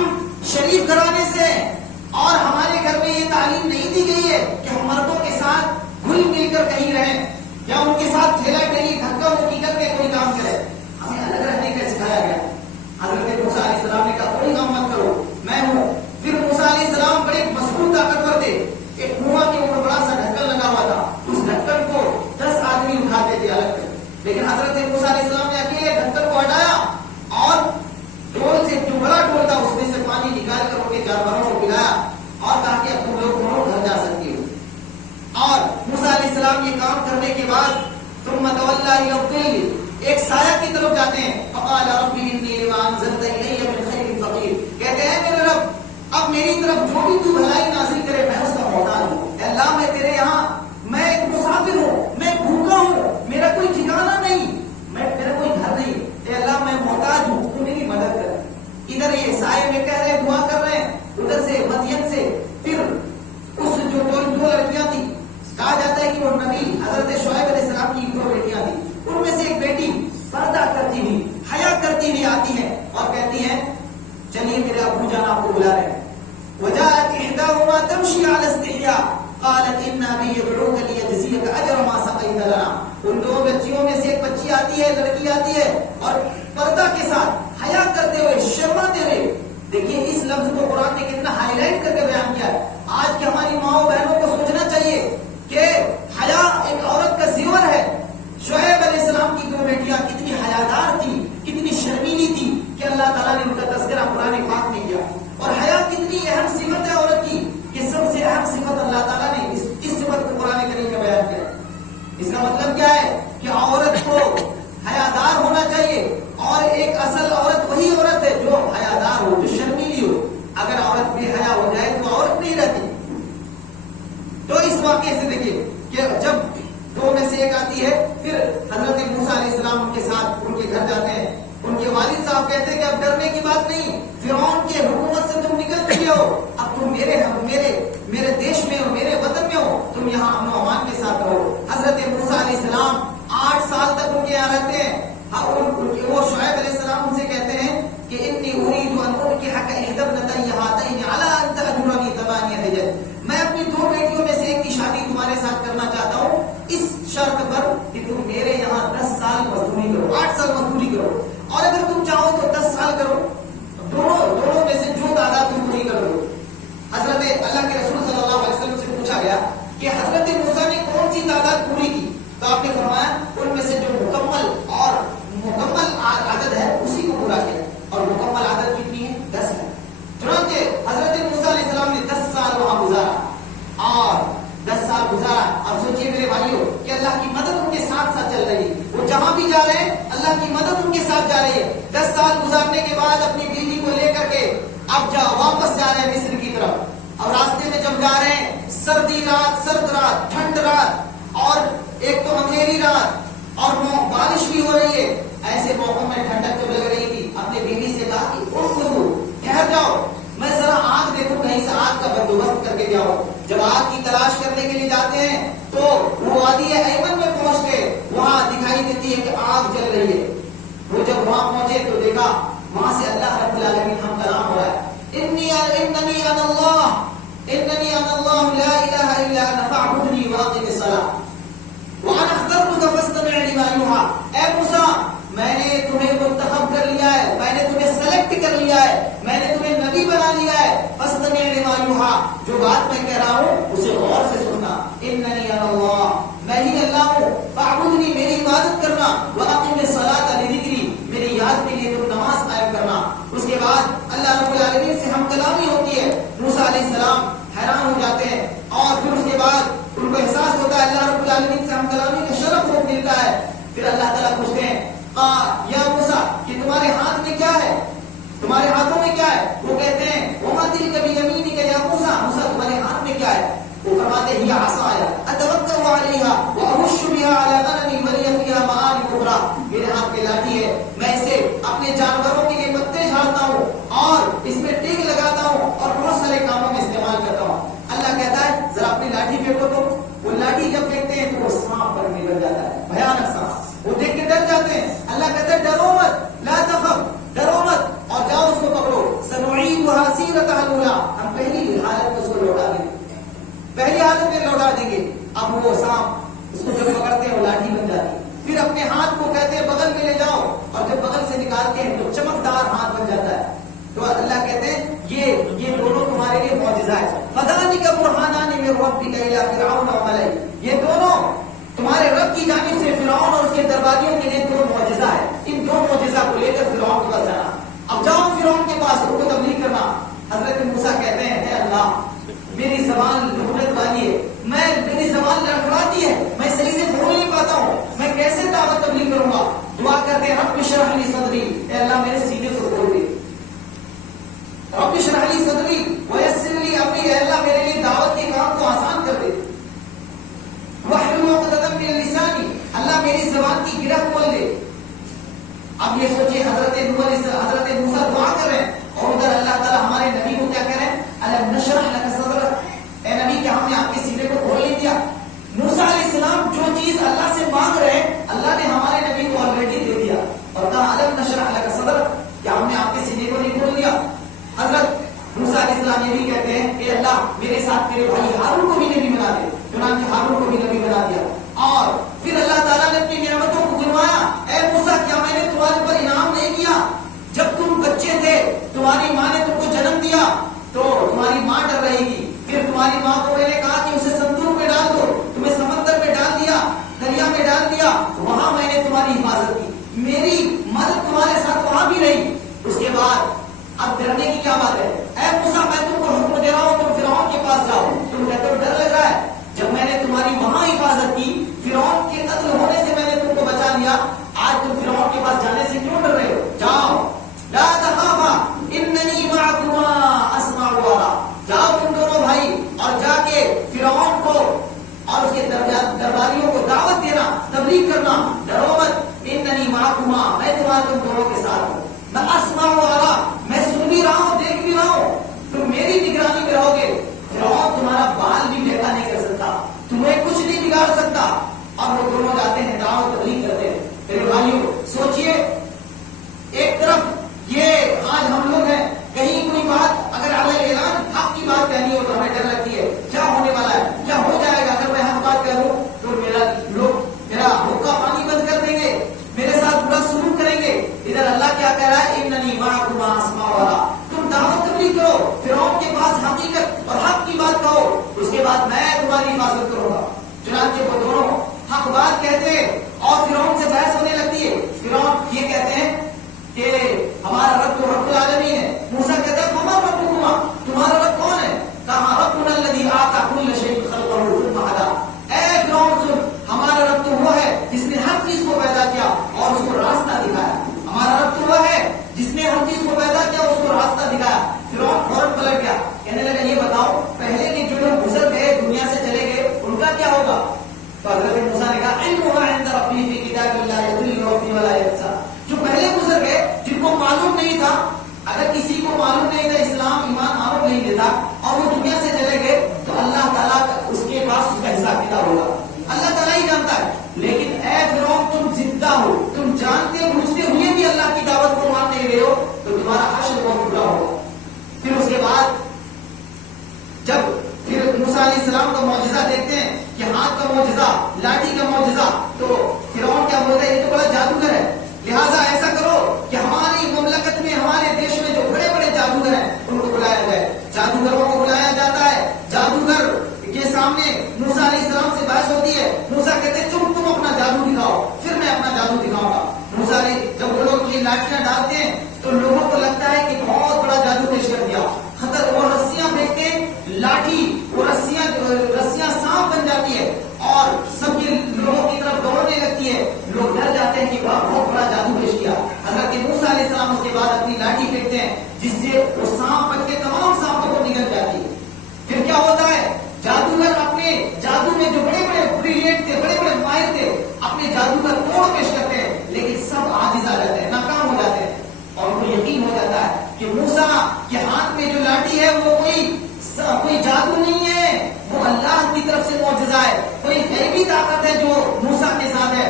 شریف گھرانے سے ہیں، اور ہمارے گھر میں یہ تعلیم نہیں دی گئی ہے کہ ہم مردوں کے ساتھ گھل مل کر کہیں رہیں یا ان کے ساتھ ٹھیلا ٹھیلی دھکا مکی کر کے کوئی کام کرے، ہمیں الگ رہنے کا سکھایا گیا۔ حضرت موسیٰ علیہ السلام نے کہا کوئی کام مت کرو، میں ہوں۔ پھر موسیٰ علیہ السلام بڑے مضبوط طاقتور تھے، ایک کنواں کے اوپر بڑا سا ڈھکن لگا ہوا تھا، اس ڈھکن کو 10 آدمی اٹھاتے تھے الگ سے، لیکن حضرت موسیٰ علیہ السلام نے اکیلے ڈھکن کو ہٹایا اور ڈول سے جو بڑا ڈول تھا اس میں سے پانی نکال کر ان کے جانوروں کو پلایا اور کہا کہ اب تم لوگ دونوں گھر جا سکتی ہو۔ اور موسیٰ علیہ السلام یہ کام کرنے کے بعد ثم تولى الى الظل، ایک سایہ کی طرف جاتے ہیں، فقال رب انی لما انزلت الی من خیر فقیر، کہتے ہیں میرے رب اب میری طرف جو بھی تو بھلائی نازل کرے میں اس کا محتاج ہوں، اے اللہ میں تیرے یہاں میں ایک مسافر ہوں، میں بھوکا ہوں، میرا کوئی ٹھکانہ نہیں، میرا کوئی گھر نہیں، اے اللہ میں محتاج ہوں، تو میری مدد کر۔ ادھر یہ سائے میں کہہ رہے ہیں، دعا کر رہے ہیں، ادھر سے مدین سے پھر اس جو دو لڑکیاں تھی، کہا جاتا ہے کہ وہ نبی حضرت شعیب علیہ السلام کی 2 بیٹیاں تھی، ان میں سے ایک بیٹی پردہ کرتی ہوئی، حیا کرتی ہوئی آتی ہے اور کہتی ہے چلیے میرے ابو جان آپ کو بلا رہے ہیں۔ وجاءت احداهما تمشي على استحياء قالت ان ابي يدعوك ليجزيك اجر ما سقيت لنا، ان 2 بچیوں میں سے ایک بچی آتی ہے، لڑکی آتی ہے اور پردہ کے ساتھ حیا کرتے ہوئے، شرماتے ہوئے، دیکھیے اس لفظ کو قرآن نے کتنا ہائی لائٹ کر کے بیان کیا ہے۔ آج کی ہماری ماؤں بہنوں کو سوچنا چاہیے کہ حیا ایک عورت کا زیور ہے۔ شعیب علیہ السلام کی 2 بیٹیاں کتنی حیادار تھی، کتنی شرمیلی تھی کہ اللہ تعالیٰ نے ان کا تذکرہ قرآن پاک میں کیا۔ اور حیا کتنی اہم صفت ہے عورت کی، یہ سب سے اہم صفت اللہ تعالیٰ نے اس صفت کو قرآن کریم میں بیان کیا۔ اس کا مطلب کیا ہے کہ عورت کو حیادار ہونا چاہیے، اور ایک اصل عورت وہی عورت ہے جو حیادار ہو، جو شرمیلی ہو۔ اگر عورت بے حیا ہو جائے تو عورت نہیں رہتی۔ تو اس واقعے سے دیکھیے کہ جب 2 میں سے ایک آتی ہے، پھر حضرت موسیٰ علیہ السلام ان کے ساتھ ان کے گھر جاتے ہیں۔ ان کے والد صاحب کہتے ہیں کہ اب ڈرنے کی بات نہیں، فرعون کے حکومت سے تم نکل چکے ہو، اب تم میرے دیش میں ہو، میرے وطن میں ہو، تم یہاں امن و امان کے ساتھ رہو۔ حضرت موسیٰ علیہ السلام 8 سال تک ان کے یہاں رہتے ہیں۔ وہ شعیب علیہ السلام ان سے کہتے ہیں کہ انی اريد ان انكحك احدى ابنتي هاتين على ان تأجرني 8 حجج، میں اپنی 2 بیٹیوں میں سے ایک کی شادی تمہارے ساتھ کرنا چاہتا ہوں، اس شرط پر کہ تم میرے یہاں 10 سال مزدوری کرو، 8 سال مزدوری کرو، اور اگر تم چاہو تو 10 سال کرو، دونوں میں سے جو تعداد تم پوری کر لو۔ حضرت اللہ کے رسول صلی اللہ علیہ وسلم سے پوچھا گیا کہ حضرت موسیٰ نے کون سی تعداد پوری کی، تو آپ نے فرمایا ان میں سے جو مکمل عدد ہے اسی کو پورا کیا، اور مکمل عدد کتنی ہے؟ 10 ہے۔ چنانچہ حضرت موسیٰ علیہ السلام نے 10 سال وہاں گزارا، اور 10 سال گزارا۔ اب سوچئے میرے بھائیوں کہ اللہ کی مدد ان کے ساتھ ساتھ چل رہی ہے، وہ جہاں بھی جا رہے ہیں اللہ کی مدد ان کے ساتھ جا رہی ہے۔ 10 سال گزارنے کے بعد اپنی بیوی کو لے کر کے اب واپس جا رہے ہیں مصر کی طرف، اور راستے میں جب جا رہے ہیں سرد رات، ٹھنڈ رات، اور ایک تو اندھیری رات اور بارش بھی ہو رہی ہے، ایسے موقع میں ٹھنڈک تو لگ رہی تھی۔ اپنے بیوی سے کہا کہ ٹھہر جاؤ، میں ذرا آگ دیکھوں، کہیں سے آگ کا بندوبست کر کے جاؤ۔ جب آگ کی تلاش کرنے کے لیے جاتے ہیں تو وہ وادی ایمن میں پہنچ گئے، وہاں دکھائی دیتی ہے کہ آگ جل رہی ہے۔ وہ جب وہاں پہنچے تو دیکھا وہاں سے اللہ رب العالمین ہم کلام ہو رہا ہے، اننی انا اللہ لا الہ الا انا فاعبدنی واقم الصلاۃ وانا اخترتک فاستمع لما یوحی۔ اے موسیٰ میں نے تمہیں منتخب کر لیا ہے، میں نے تمہیں سلیکٹ کر لیا ہے، میں نے تمہیں نبی بنا لیا ہے، فاستمع لما یوحی، جو بات میں کہہ رہا ہوں اسے غور سے سننا۔ اننی انا اللہ، میں ہی اللہ ہوں، فاعبدنی، میری عبادت کرنا، واقم الصلاۃ لذکری، میری یاد کے لیے تم نماز قائم کرنا. اس کے بعد اللہ رب العالمین سے ہم کلامی ہوتی ہے. موسیٰ علیہ السلام حیران ہو جاتے ہیں اور پھر اس کے بعد ان کو احساس ہوتا ہے اللہ رب العالمین سے ہم کلامی کا شرف کو ملتا ہے. پھر اللہ تعالیٰ پوچھتے ہیں یا موسیٰ کہ تمہارے ہاتھ میں کیا ہے، تمہارے ہاتھوں میں کیا ہے؟ وہ کہتے ہیں وما تلک بیمینک یا موسیٰ، موسیٰ تمہارے ہاتھ میں کیا ہے؟ وہ فرماتے ہیں یہ عصایا اتوکل علیہا واہش بہا علی غنمی ولی فیہا معارب اخری، میرے ہاتھ میں لاٹھی ہے، میں اسے اپنے جانوروں کے لیے پتے جھاڑتا ہوں اور اس میں ٹیگ لگاتا ہوں اور بہت سارے کاموں میں استعمال کرتا ہوں. اللہ کہتا ہے ذرا اپنی لاٹھی پھینکو. تو وہ لاٹھی جب پھینکتے ہیں تو وہ سانپ پر نکل جاتا ہے، بھیانک سانپ. وہ دیکھ کے ڈر جاتے ہیں. اللہ کہتا ہے ڈرو مت، لا تخف، ڈرو مت اور جاؤ اس کو پکڑو. سنعیدها سیرتها الاولى، ہم پہلی حالت میں اس کو لوٹا دیں گے، پہلی حالت میں لوٹا دیں گے. اب وہ سانپ اس کو جب پکڑتے ہیں وہ لاٹھی بن جاتی ہے. پھر اپنے ہاتھ کو کہتے ہیں بغل میں لے جاؤ اور جب بغل سے نکالتے ہیں تو چمکدار ہاتھ بن جاتا ہے. تو اللہ کہتے ہیں یہ دونوں تمہارے لیے معجزہ ہے. فذلک برہانان من ربک الی فرعون وملئہ، یہ دونوں تمہارے رب کی جانب سے فرعون اور اس کے درباریوں کے لیے دو معجزہ ہے. ان دو معجزہ کو لے کر فرعون کے پاس جانا. اب جاؤ فرعون کے پاس، ان کو تبلیغ کرنا. حضرت موسیٰ کہتے ہیں اے اللہ میری زبان لغت والی ہے، میری زبان لڑکھڑاتی ہے، میں صحیح سے بول نہیں پاتا ہوں، میں کیسے دعوت تبلیغ کروں گا؟ دعا کرتے ہیں رب اشرح لی صدری، اے اللہ میرے سینے کو کھول دے. رب اشرح لی صدری ویسر لی امری، اے اللہ میرے لیے دعوت کے کام کو آسان کر دے. واحلل عقدۃ من لسانی، اللہ میری زبان کی گرہ کھول دے. اب یہ سوچیں حضرت موسیٰ دعا کر رہے ہیں اور ادھر اللہ تعالیٰ ہمارے نبی کو کیا کہہ رہے ہیں؟ الم نشرح لک صدرک، اے نبی کیا ہم نے آپ کے سینے کو کھول نہیں دیا؟ موسیٰ علیہ السلام جو چیز اللہ سے مانگ رہے ہیں اللہ نے ہمارے نبی کو آلریڈی دے دیا اور کہا الم نشرح لک صدرک، کیا ہم نے آپ کے سینے کو نہیں کھول دیا؟ حضرت موسیٰ علیہ السلام یہ بھی کہتے ہیں کہ اللہ میرے ساتھ میرے بھائی ہارون کو بھی نبی بنا دے. چنانچہ ہارون کو بھی نبی بنا دیا. اور پھر اللہ تعالیٰ نے اپنی نعمتوں کو گنوایا. اے موسیٰ کیا میں نے تمہارے پر انعام نہیں کیا؟ جب تم بچے تھے تمہاری ماں نے تم کو جنم دیا تو تمہاری ماں ڈر رہے گی. پھر تمہاری ماں کو میں نے کہا کہ اسے صندوق میں ڈال دو، تمہیں سمندر میں ڈال دیا، دریا میں ڈال دیا، وہاں میں نے تمہاری حفاظت کی، میری مدد تمہارے ساتھ وہاں بھی رہی. اس کے بعد اب ڈرنے کی کیا بات ہے؟ اے موسیٰ میں تم کو حکم دے رہا ہوں تم فرعون کے پاس جاؤ. تم کہتے ہو ڈر لگ رہا ہے. جب میں نے تمہاری وہاں حفاظت کی، فرعون کے قتل ہونے سے میں نے تم کو بچا لیا، آج تم فرعون کے پاس جانے سے کیوں ڈر رہے ہو؟ جاؤ لا تخافا اننی معکما اسمع وارا. جاؤ تم دونوں بھائی اور جا کے فرعون کو اور اس کے درباریوں کو دعوت دینا، تبلیغ کرنا. ڈرو مت، اننی معکما، میں تم دونوں کے ساتھ ہوں. میں اسمع وارا، میں سن بھی رہا ہوں دیکھ بھی رہا ہوں. تم میری نگرانی میں رہو گے. فرعون تمہارا بال بھی بیٹا نہیں کر سکتا، تمہیں کچھ نہیں بگاڑ سکتا. اور وہ دونوں جاتے ہیں دعوت تبلیغ کرتے ہیں. میرے بھائیوں سوچئے، ایک طرف یہ آج ہم لوگ ہیں، کہیں کوئی بات اگر علیہ اعلان حق کی بات کہنی ہو تو ہمیں ڈر لگتی ہے کیا ہونے والا ہے، کیا ہو جائے گا. اگر میں حق بات کروں تو میرا حقہ پانی بند کر دیں گے، میرے ساتھ برا سلوک کریں گے. ادھر اللہ کیا کہہ رہا ہے؟ اننی معکما اسمع وارا. تم دعوت تبلیغ کرو، فرعون کے پاس حقیقت اور حق کی بات کہو، اس کے بعد میں تمہاری حفاظت کروں گا. چنانچہ وہ دونوں حق بات کہتے ہیں اور فرعون سے بحث ہونے لگتی ہے. فرعون یہ کہتے ہیں کہ معجزہ ہے، کوئی غیبی طاقت ہے جو موسیٰ کے ساتھ ہے،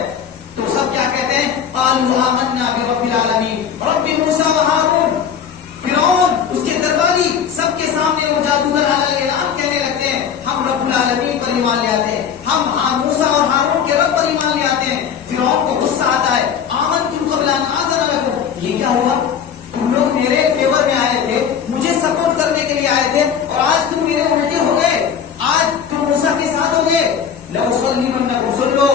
تو سب کیا کہتے ہیں؟ قالوا آمنا برب العالمین رب موسیٰ و ہارون۔ فرعون، اس کے درباری سب کے سامنے وہ جادوگر اعلان کہنے لگتے ہیں ہم رب العالمین پر ایمان لے آتے ہیں، ہم موسیٰ اور ہارون کے رب پر ایمان لے آتے ہیں۔ فرعون کو غصہ آتا ہے، آمنتم قبل ان آذن لکم، یہ کیا ہوا؟ تم لوگ میرے فیور میں آئے تھے، مجھے سپورٹ کرنے کے لیے آئے تھے، اور آج تم میرے الٹے ہو گئے، آج تم موسیٰ کے ساتھ ہو گئے۔ لأصلبنکم، سن لو،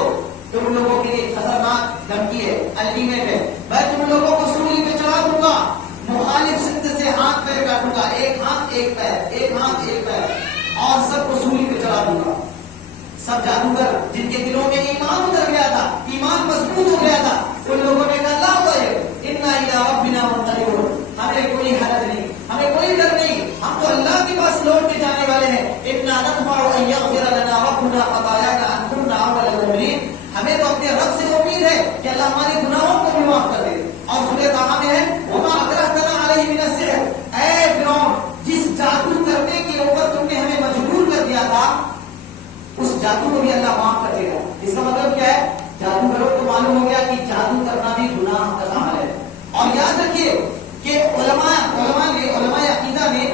تم لوگوں کے لیے خطرناک دھمکی ہے، الٹیمیٹ ہے، میں تم لوگوں کو سولی پہ چڑھا دوں گا، مخالف سمت سے ہاتھ پیر کاٹوں گا، ایک ہاتھ ایک پیر، ایک ہاتھ ایک پیر، اور سب کو سولی پہ چڑھا دوں گا۔ سب جادوگر جن کے دلوں میں ایمان اتر گیا تھا، ایمان مضبوط ہو گیا تھا، ان لوگوں نے کہا لا انا الی ربنا منقلبون، ہمیں کوئی حرج نہیں، ہمیں کوئی ڈر نہیں، ہم تو اللہ کے پاس لوٹ کے جانے والے ہیں۔ انا نطمع ان یغفر لنا ربنا خطایانا ان كنا اول المؤمنین، ہمیں تو اپنے رب سے امید ہے کہ اللہ ہمارے گناہوں کو بھی معاف کر دے۔ اور سورہ طٰہٰ میں ہے وما اکرہتنا علیہ من السحر، اے فرعون جس جادو کرنے کے اوپر تم نے ہمیں مجبور کر دیا تھا، اس جادو کو بھی اللہ معاف کر دے گا۔ اس کا مطلب کیا ہے؟ جادوگروں کو معلوم ہو گیا کہ جادو کرنا بھی گناہ کا عمل ہے۔ اور یاد رکھیے کہ علماء عقیدہ نے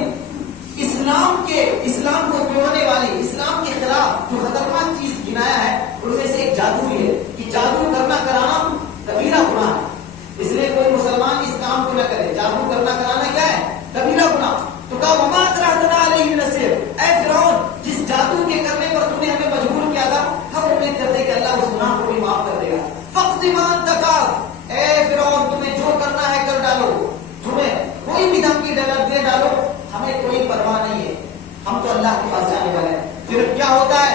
اسلام کو توڑنے والی، اسلام کے خلاف جو خطرناک چیز گنایا ہے ان میں سے ایک جادو ہی ہے، کہ جادو کرانا کبیرہ گناہ ہے، اس لیے کوئی مسلمان اس کام کو نہ کرے۔ جادو کرانا کیا ہے؟ کبیرہ گناہ۔ تو کہا وما اکرہتنا علیہ من السحر، اے فرعون جس جادو کے کرنے پر تم نے ہمیں مجبور کیا تھا، ہم امید کرتے کہ اللہ اس گناہ کو بھی معاف کر دے گا۔ فقض ما انت قاض، اے فرعون تمہیں جو کرنا ہے کر ڈالو، تمہیں کوئی بھی دھمکی دے ڈالو، ہمیں کوئی پرواہ نہیں ہے، ہم تو اللہ کے پاس جانے والے ہیں۔ پھر کیا ہوتا ہے؟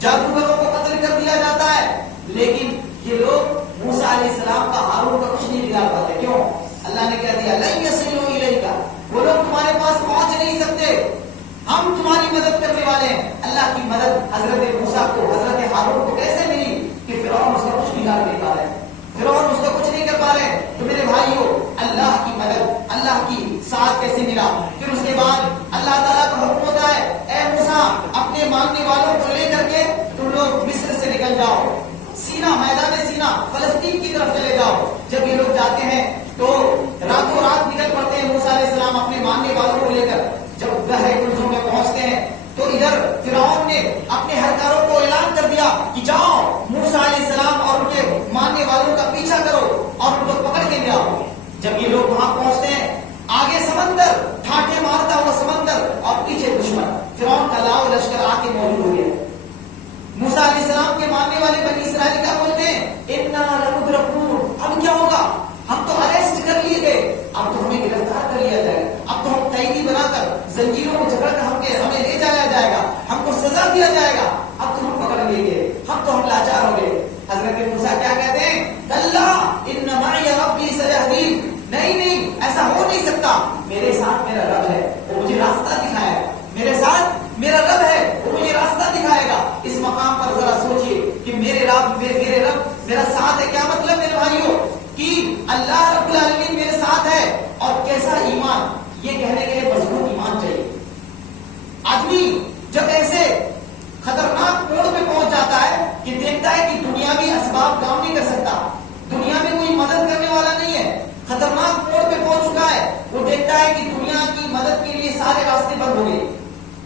جادوگروں کو قتل کر دیا جاتا ہے، لیکن یہ لوگ موسیٰ علیہ السلام کا، ہارون کا کچھ نہیں بگاڑ پاتے۔ کیوں؟ اللہ نے کہہ دیا لن یصلوا الیک، وہ لوگ تمہارے پاس پہنچ نہیں سکتے، ہم تمہاری مدد کرنے والے ہیں۔ اللہ کی مدد حضرت موسیٰ کو، حضرت ہارون کو کیسے ملی؟ کہ فرعون اس کا کچھ بگاڑ نہیں پا رہے، فرعون اس کا کچھ نہیں کر پا رہے۔ تو میرے بھائیوں، اللہ کی مدد، اللہ کی ساتھ کیسے ملا؟ پھر اس کے بعد اللہ تعالیٰ کا حکم ہوتا ہے اے موسیٰ اپنے ماننے والوں کو لے کر کے تم لوگ مصر سے نکل جاؤ، سینا، میدان سینا، فلسطین کی طرف چلے جاؤ۔ جب یہ لوگ جاتے ہیں تو راتوں رات نکل پڑتے ہیں موسیٰ علیہ السلام اپنے ماننے والوں کو لے کر۔ جب گہرے گلزوں میں پہنچتے ہیں تو ادھر فرعون نے اپنے ہرکاروں کو اعلان کر دیا کہ جاؤ موسیٰ علیہ السلام اور ان کے ماننے والوں کا پیچھا کرو اور ان کو پکڑ کے لے آؤ۔ جب یہ لوگ وہاں پہنچتے ہیں، آگے سمندر، ٹھاٹھے مارتا ہوا سمندر، اور پیچھے دشمن، فرعون کا لاؤ لشکر آ کے موجود ہو گیا۔ موسیٰ علیہ السلام کے ماننے والے بنی اسرائیل کیا بولتے ہیں؟ انا لمدرکون، اب کیا ہوگا؟ ہم تو اریسٹ کر لیے گئے، اب تو ہمیں گرفتار کر لیا جائے گا، اب تو ہم قیدی بنا کر زنجیروں میں جکڑ کر ہمیں لے جایا جائے گا، ہم کو سزا دیا جائے گا، اب تو ہم پکڑ لیے گئے، اب تو ہم لاچار ہو گئے۔ حضرت موسیٰ کیا کہتے ہیں؟ کلا ان معی ربی سیہدین، نہیں ایسا ہو نہیں سکتا، میرے ساتھ میرا رب ہے، وہ مجھے راستہ دکھائے گا، میرے ساتھ میرا رب ہے، وہ مجھے راستہ دکھائے گا۔ اس مقام پر ذرا سوچئے کہ میرے رب میرا ساتھ ہے، کیا مطلب میرے بھائیوں؟ کہ اللہ رب العالمین میرے ساتھ ہے، اور کیسا ایمان؟ یہ کہنے کے لیے مضبوط ایمان چاہیے۔ آدمی جب ایسے خطرناک موڑ پہ پہنچ جاتا ہے کہ دیکھتا ہے کہ دنیاوی اسباب کام نہیں کر سکتا، دنیا میں کوئی مدد کرنے والا نہیں ہے، خطرناک موڑ پہ پہنچ چکا ہے، وہ دیکھتا ہے کہ دنیا کی مدد کے لیے سارے راستے بند ہو گئے،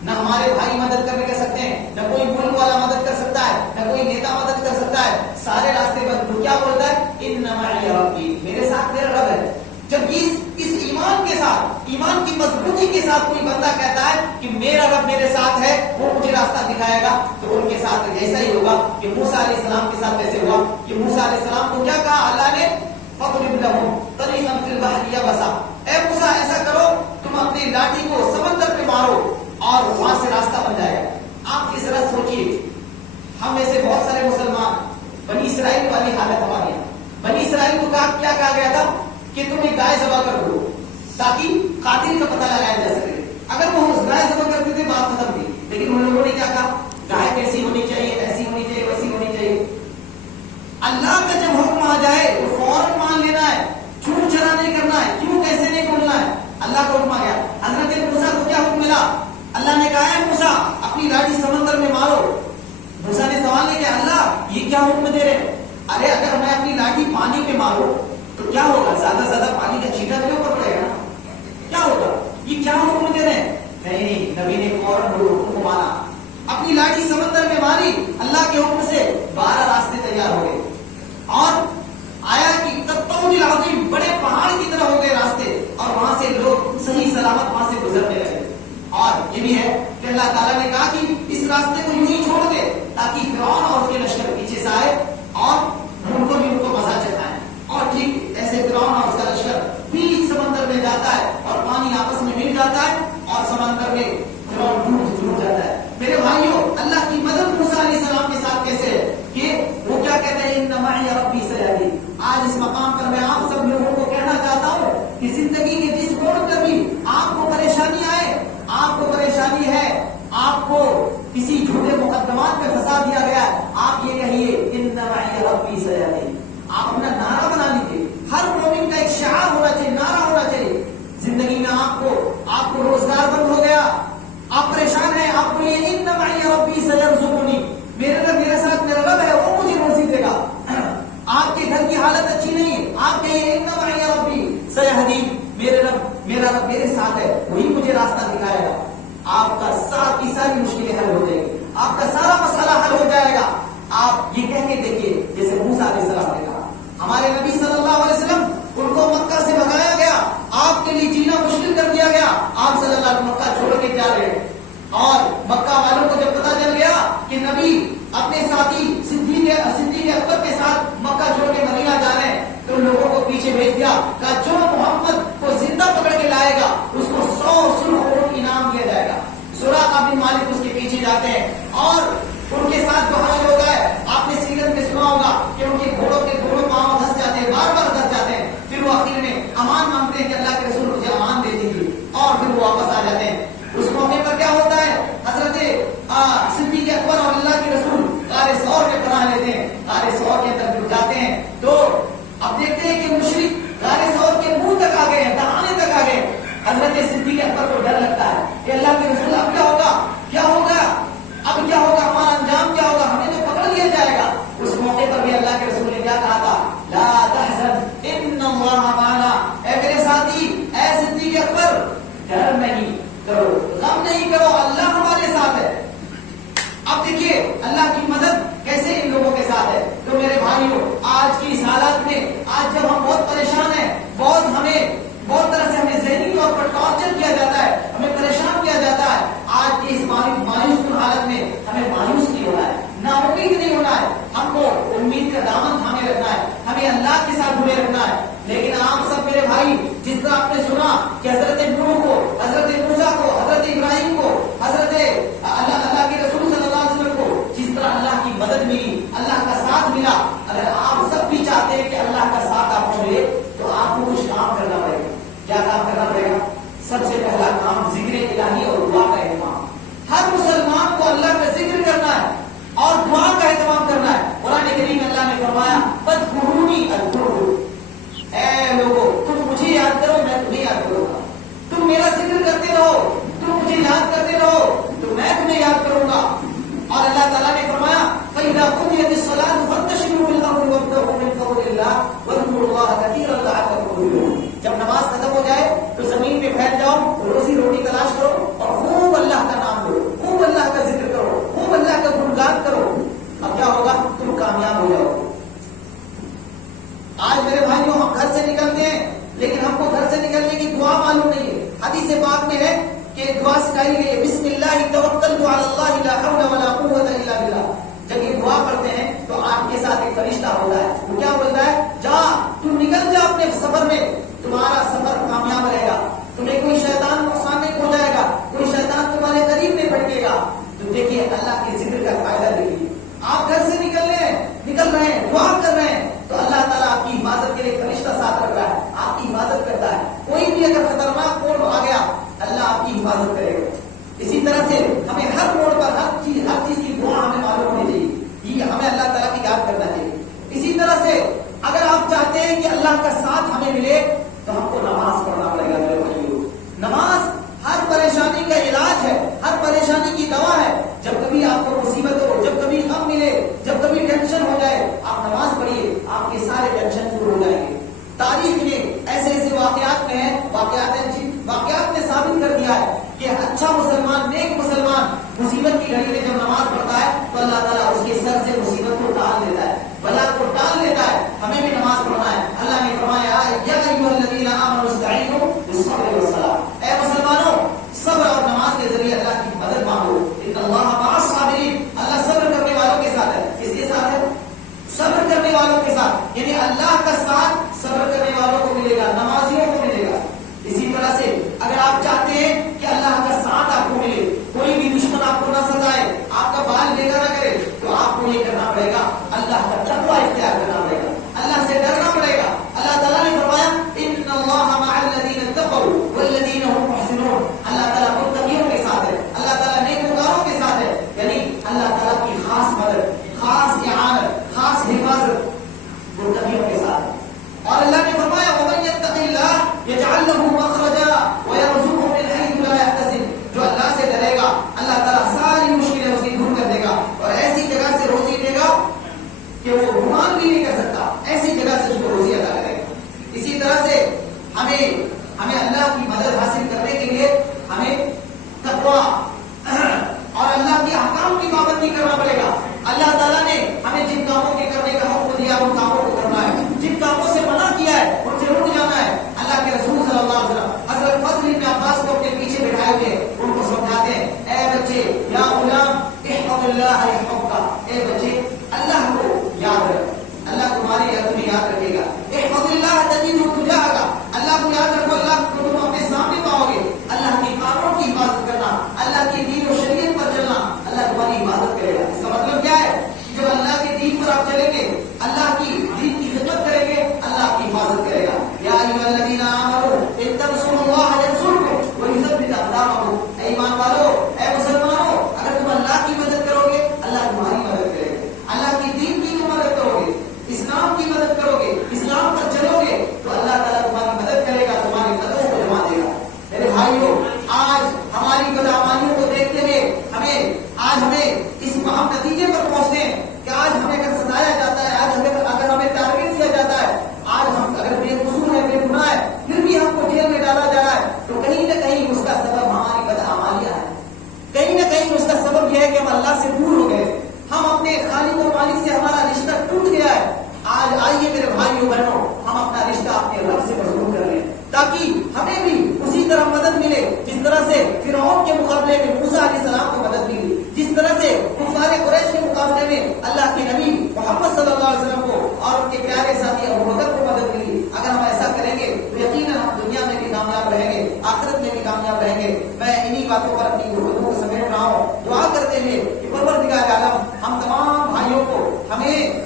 نہ ہمارے بھائی مدد کرنے کر سکتے ہیں، نہ کوئی ملک والا مدد کر سکتا ہے، نہ کوئی نیتا مدد کر سکتا ہے، سارے راستے بند۔ تو کیا بولتا ہے؟ ان معی ربی، میرے ساتھ میرا رب ہے۔ جب اس ایمان کے ساتھ، ایمان کی مضبوطی کے ساتھ کوئی بندہ کہتا ہے کہ میرا رب میرے ساتھ ہے، وہ مجھے راستہ دکھائے گا، تو ان کے ساتھ ایسا ہی ہوگا کہ موسیٰ علیہ السلام کے ساتھ ایسے ہوا کہ موسیٰ علیہ السلام کو کیا کہا اللہ نے؟ فَاضْرِبْ لَهُمْ طَرِيقًا فِي الْبَحْرِ يَبَسًا، اے موسیٰ ایسا کرو، تم اپنی لاٹھی کو سمندر پہ مارو اور وہاں سے راستہ بن جائے گا۔ آپ اس طرح سوچیے، ہم میں سے بہت سارے مسلمان، بنی اسرائیل والی حالت ہماری ہے۔ بنی اسرائیل کو کیا کہا گیا تھا کہ تم ایک گائے ذبح کر دو تاکہ قاتل کا پتہ لگایا جا سکے۔ اگر وہ اس گائے ذبح کرتے تھے بات ختم تھی، لیکن ان لوگوں نے کیا کہا؟ گائے کیسی ہونی چاہیے، ایسی ہونی چاہیے، ویسی ہونی چاہیے۔ اللہ کا جب حکم آ جائے تو فوراً مان لینا ہے، چھوٹ چھڑا نہیں کرنا ہے، کیوں کیسے نہیں بولنا ہے۔ اللہ کا حکم آ گیا، حضرت موسیٰ کو کیا حکم ملا؟ اللہ نے کہا ہے موسیٰ اپنی لاٹھی سمندر میں مارو، کیا حکم دے رہے ہیں؟ ارے اگر میں اپنی لاٹھی پانی پہ ماروں تو کیا ہوگا؟ زیادہ سے زیادہ پانی کا چھینٹا میرے اوپر پڑے گا، کیا ہوگا؟ یہ کیا حکم دے رہے ہیں؟ نہیں، نبی نے فوراً حکم کو مانا، اپنی لاٹھی سمندر میں ماری، اللہ کے حکم سے 12 راستے تیار ہو گئے اور آیا کہ قطعود العظیم، بڑے پہاڑ کی طرح ہو گئے راستے، اور وہاں سے لوگ صحیح سلامت وہاں سے گزرنے لگے۔ اور یہ بھی ہے کہ اللہ تعالیٰ نے کہا کہ اس راستے کو یوں ہی چھوڑ دے تاکہ فرعون اور اس کے لشکر پیچھے سے آئے اور ان کو بھی ان کو مزہ چکھائیں۔ اور ٹھیک ایسے فرعون اور اس کا لشکر بیچ سمندر میں جاتا ہے اور پانی آپس میں مل جاتا ہے اور سمندر میں فرعون ڈوب جاتا ہے۔ میرے بھائیوں، اللہ کی مدد موسیٰ علیہ السلام کے ساتھ کیسے ہے کہ وہ کیا کہتے ہیں؟ ان معی ربی سیہدین۔ آج اس مقام پر میں آپ سب لوگوں کو کہنا چاہتا ہوں کہ زندگی کے جس موڑ پر بھی آپ کو پریشانی آئے، آپ کو پریشانی ہے، آپ کو کسی جھوٹے مقدمات میں پھنسا دیا گیا ہے، آپ یہ کہیے ان معی ربی سیہدین۔ آپ اپنا نعرہ بنا لیجیے، ہر مومن کا ایک شعار ہونا چاہیے، نعرہ ہونا چاہیے۔ زندگی میں آپ کو روزگار بند ہو گیا، آپ پریشان ہیں، آپ بولیے ان معی ربی سیرزقنی، میرے ساتھ میرا رب ہے، وہ مجھے روزی دے گا۔ آپ کے گھر کی حالت اچھی نہیں، آپ کہیے ان معی ربی سیہدین، میرا رب میرے ساتھ ہے، وہی مجھے راستہ دکھائے گا۔ آپ کا ساری مشکلیں حل ہو جائیں گی، آپ کا سارا مسئلہ حل ہو جائے گا۔ آپ یہ کہہ کے دیکھیے جیسے موسیٰ علیہ السلام نے کہا، ہمارے نبی صلی اللہ علیہ وسلم ان کو مکہ سے بھگایا گیا، آپ کے لیے جینا مشکل کر دیا گیا، آپ صلی اللہ علیہ وسلم مکہ چھوڑ کے جا رہے ہیں۔ اور مکہ والوں کو جب پتا چل گیا کہ نبی اپنے ساتھی صدیق اکبر کے ساتھ مکہ چھوڑ کے مدینہ جا رہے ہیں، تو لوگوں کو پیچھے بھیج دیا، کہا جو محمد کو زندہ پکڑ کے لائے گا اس کو 100 سرخ انعام دیا جائے گا۔ سراقہ بن مالک اس کے پیچھے جاتے ہیں اور ان کے ساتھ جو حشر ہوتا ہے، آپ نے سیرت میں سنا ہوگا کہ ان کے گھوڑوں پاؤں دھس جاتے ہیں، بار بار دھس جاتے ہیں، پھر وہ آخر میں امان مانگتے ہیں کہ اللہ کے رسول مجھے امان دے دیجیے، اور پھر وہ واپس آ جاتے ہیں۔ اس موقع پر کیا ہوتا ہے؟ حضرت صدیق اکبر اور اللہ کے رسول غار ثور میں پناہ لیتے ہیں، غار ثور کے اندر جب جاتے ہیں تو اب دیکھتے ہیں کہ مشرک غار ثور کے منہ تک آ گئے ہیں، دہانے تک آ گئے۔ حضرت صدیق اکبر کو ڈر لگتا ہے کہ اللہ کے رسول اب کیا ہوگا، کیا ہوگا، اب کیا ہوگا، ہمارا انجام کیا ہوگا، ہمیں تو پکڑ لیا جائے گا۔ اس موقع پر بھی اللہ کے رسول نے کیا کہا تھا؟ لا تحزن ان اللہ معنا، اے میرے ساتھی، اے صدیق اکبر، ڈر نہیں کرو، غم نہیں کرو، اللہ ہمارے ساتھ ہے۔ اب دیکھیے اللہ کی مدد کیسے ان لوگوں کے ساتھ ہے۔ تو میرے بھائیوں، آج کی اس حالات میں، آج جب ہم بہت پریشان ہیں، بہت طرح سے ہمیں ذہنی طور پر ٹارچر کیا جاتا ہے، ہمیں پریشان کیا جاتا ہے، آج کی اس مایوس کن حالت میں ہمیں مایوس نہیں ہونا ہے، نا امید نہیں ہونا ہے، ہم کو امید کا دامن تھامے رکھنا ہے، ہمیں اللہ کے ساتھ جڑے رکھنا ہے۔ لیکن آپ سب میرے بھائی، جس طرح آپ نے سنا کہ حضرت نوح کو، حضرت موسیٰ کو، حضرت ابراہیم کو، حضرت اللہ کے رسول صلی اللہ علیہ وسلم کو جس طرح اللہ کی مدد ملی، اللہ کا ساتھ ملا، اگر آپ سب بھی چاہتے ہیں کہ اللہ کا ساتھ آپ کو ملے تو آپ کو کچھ کام کرنا پڑے گا۔ کیا کام کرنا پڑے گا؟ سب سے پہلا کام ذکر الہی اور دعا کا اہتمام۔ ہر مسلمان کو اللہ کا ذکر کرنا ہے اور دعا کا اہتمام کرنا ہے۔ قرآن کریم میں اللہ نے فرمایا فاذکرونی اذکرکم، اے لوگوں تم مجھے یاد کرو، میں تمہیں یاد کروں گا، تم میرا ذکر کرتے رہو، تم مجھے یاد کرتے رہو تو میں تمہیں یاد کروں گا۔ اور اللہ تعالیٰ نے فرمایا فَإِذَا قُضِيَتِ الصَّلَاةُ فَانتَشِرُوا فِي الْأَرْضِ وَابْتَغُوا مِن فَضْلِ اللَّهِ وَاذْكُرُوا اللَّهَ كَثِيرًا لَعَلَّكُمْ تُفْلِحُونَ۔ جب نماز ختم ہو جائے تو زمین پہ پھیل جاؤ، روزی روٹی تلاش کرو اور خوب اللہ کا نام لو، خوب اللہ کا ذکر کرو، خوب اللہ کا گنگان کرو۔ اب کیا ہوگا؟ تم کامیاب ہو جاؤ۔ آج میرے بھائیوں، ہم گھر سے نکلتے ہیں لیکن ہم کو گھر سے نکلنے کی دعا معلوم نہیں ہے۔ حدیث پاک میں ہے کہ دعا سکھائی گئی ہے، بسم اللہ توکلت علی اللہ لا حول ولا قوت الا باللہ۔ جب یہ دعا پڑھتے ہیں تو آپ کے ساتھ ایک فرشتہ ہوتا ہے، وہ کیا بولتا ہے؟ جا، تم نکل جا اپنے سفر میں، تمہارا سفر کامیاب رہے گا، تمہیں کوئی شیطان نقصان نہیں پہنچائے گا، کوئی شیطان تمہارے قریب نہیں بھٹکے گا۔ تو دیکھیے اللہ کے ذکر کا فائدہ دیکھیے، آپ گھر سے نکل رہے ہیں، دعا کر رہے ہیں تو اللہ تعالیٰ آپ کی حفاظت کے لیے فرشتہ ساتھ رکھ رہا ہے، آپ کی حفاظت کرتا ہے۔ کوئی بھی اگر خطرناک موڑ آ گیا اللہ آپ کی حفاظت کرے گا۔ اسی طرح سے ہمیں ہر موڑ پر ہر چیز کی دعا ہمیں معلوم ہونی چاہیے، یہ ہمیں اللہ تعالیٰ کی یاد کرنا چاہیے۔ اسی طرح سے اگر آپ چاہتے ہیں کہ اللہ کا ساتھ ہمیں ملے تو ہم کو نماز پڑھنا پڑے گا میرے بھائیوں۔ نماز ہر پریشانی کا علاج ہے، ہر پریشانی کی دوا ہے۔ جب کبھی آپ کو مصیبت ہو، جب کبھی غم ملے، جب کبھی ٹینشن ہو جائے، والوں کے ساتھ، یعنی اللہ کا ساتھ صبر کرنے والوں کو ملے گا، نمازیوں کو ملے گا۔ اسی طرح سے اگر آپ چاہتے ہیں کہ اللہ کا ساتھ آپ کو ملے، کوئی بھی دشمن آپ کو نہ سزائے، آپ کا بال بھیگا نہ کرے، تو آپ کو یہ کرنا پڑے گا، اللہ کا تقویٰ اختیار کرنا پڑے گا، اللہ سے ڈرنا پڑے گا۔ اللہ تعالیٰ نے فرمایا ان اللہ مع الذین اتقوا والذین هم محسنون، اللہ تعالیٰ متقیوں کے ساتھ ہے، اللہ تعالیٰ نیکوکاروں کے ساتھ ہے، یعنی اللہ تعالیٰ کی خاص مدد، خاص اعانت، خاص حفاظت متقیوں کے ساتھ ہے۔ اور اللہ نے فرمایا ومن یتق اللہ یجعل له مخرجا ویرزقه من حیث لا یحتسب، جو اللہ سے ڈرے گا اللہ تعالیٰ ساری مشکلیں اس کی دور کر دے گا اور ایسی جگہ سے روزی دے گا کہ وہ گمان بھی نہیں کر سکتا، ایسی جگہ سے اس کو روزی عطا کرے گا۔ اسی طرح سے ہمیں اللہ کی مدد حاصل کرنے کے لیے ہمیں تقویٰ اور اللہ کے احکام کی پابندی کرنا پڑے گا۔ اللہ تعالیٰ نے ہمیں جن کاموں کے کرنے کا حکم دیا ان کاموں کو کرنا ہے، جن کاموں سے منع کیا ہے ان سے رک جانا ہے۔ اللہ کے رسول صلی اللہ علیہ وسلم حضرت فضل بن عباس کو اپنے پیچھے بٹھائے ہوئے ان کو سمجھاتے ہیں، اے بچے یا غلام احفظ اللہ یحفظک، اے بچے اللہ کو یاد رکھ، اللہ تمہاری تمہیں یاد رکھے گا۔ احفظ اللہ تجدہ تجاہک، اللہ کو یاد رکھو، اللہ کو تم اپنے سامنے پاؤ گے۔ اللہ کی قانون کی حفاظت کرنا، اللہ کی دین و شریعت پر چلنا، اللہ تمہاری حفاظت کرے گا۔ اس کا مطلب کیا ہے؟ جب اللہ کے دین پر آپ چلیں گے، اللہ کی دین کی خدمت کریں گے، اللہ آپ کی حفاظت کرے گا۔ یا ایھا الذین آمنوا ان تنصروا اللہ ینصرکم ویثبت اقدامکم، اے ایمان والو، اے مسلمانوں، اگر تم اللہ کی مدد کرو گے اللہ تمہاری مدد کرے گا، اللہ کی دین کی تم مدد کرو گے، اسلام کی مدد کرو گے، اسلام پر چلو گے تو اللہ تعالیٰ تمہاری مدد کرے گا، تمہارے قدموں کو جما دے گا۔ میرے بھائیوں، آج ہماری بدعمالیوں کو دیکھتے ہوئے ہمیں اس اہم نتیجے پر پہنچتے ہیں کہ آج ہمیں اگر ستایا جاتا ہے، آج اگر ہمیں ٹارگیٹ کیا جاتا ہے، آج ہم اگر بے قصور ہے، بے گناہ ہے، پھر بھی ہم کو جیل میں ڈالا جا رہا ہے، تو کہیں نہ کہیں اس کا سبب ہماری بدعمالیاں ہے، کہیں نہ کہیں اس کا سبب یہ ہے کہ ہم اللہ سے دور ہو گئے، ہم اپنے خالق و مالک سے ہمارا رشتہ ٹوٹ گیا ہے۔ آج آئیے میرے بھائیوں بہنوں، ہم اپنا رشتہ اپنے رب سے مضبوط کر لیں تاکہ ہمیں بھی اسی طرح مدد ملے جس طرح سے فرعون کے مقابلے میں موسیٰ علیہ السلام کو مدد ملی، جس طرح سے کفار قریش کے مقابلے میں اللہ کے نبی محمد صلی اللہ علیہ وسلم کو اور ان کے پیارے ساتھی ابو بکر کو مدد ملی۔ اگر ہم ایسا کریں گے تو یقیناً ہم دنیا میں بھی کامیاب رہیں گے، آخرت میں بھی کامیاب رہیں گے۔ میں انہی باتوں پر اپنی گفتگو کو سمیٹ رہا ہوں، دعا کرتے ہیں کہ پروردگار عالم ہم تمام بھائیوں کو، ہمیں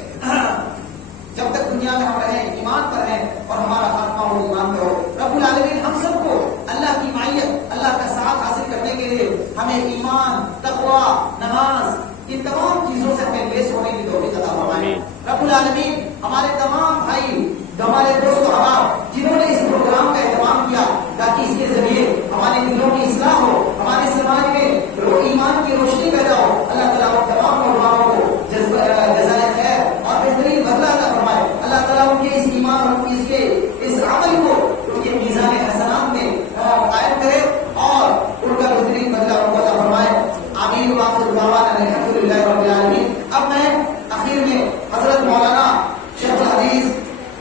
جب تک دنیا میں ہم رہیں ایمان پر رہیں اور ہمارا خاتمہ ہو ایمان پر ہو۔ رب العالمین ہم سب کو اللہ کی معیت، اللہ کا ساتھ حاصل کرنے کے لیے ہمیں ایمان، تقویٰ، نماز، ان تمام چیزوں سے ہمیں لیس ہونے کی توفیق عطا فرمائے۔ رب العالمین ہمارے تمام بھائی، ہمارے دوست و احباب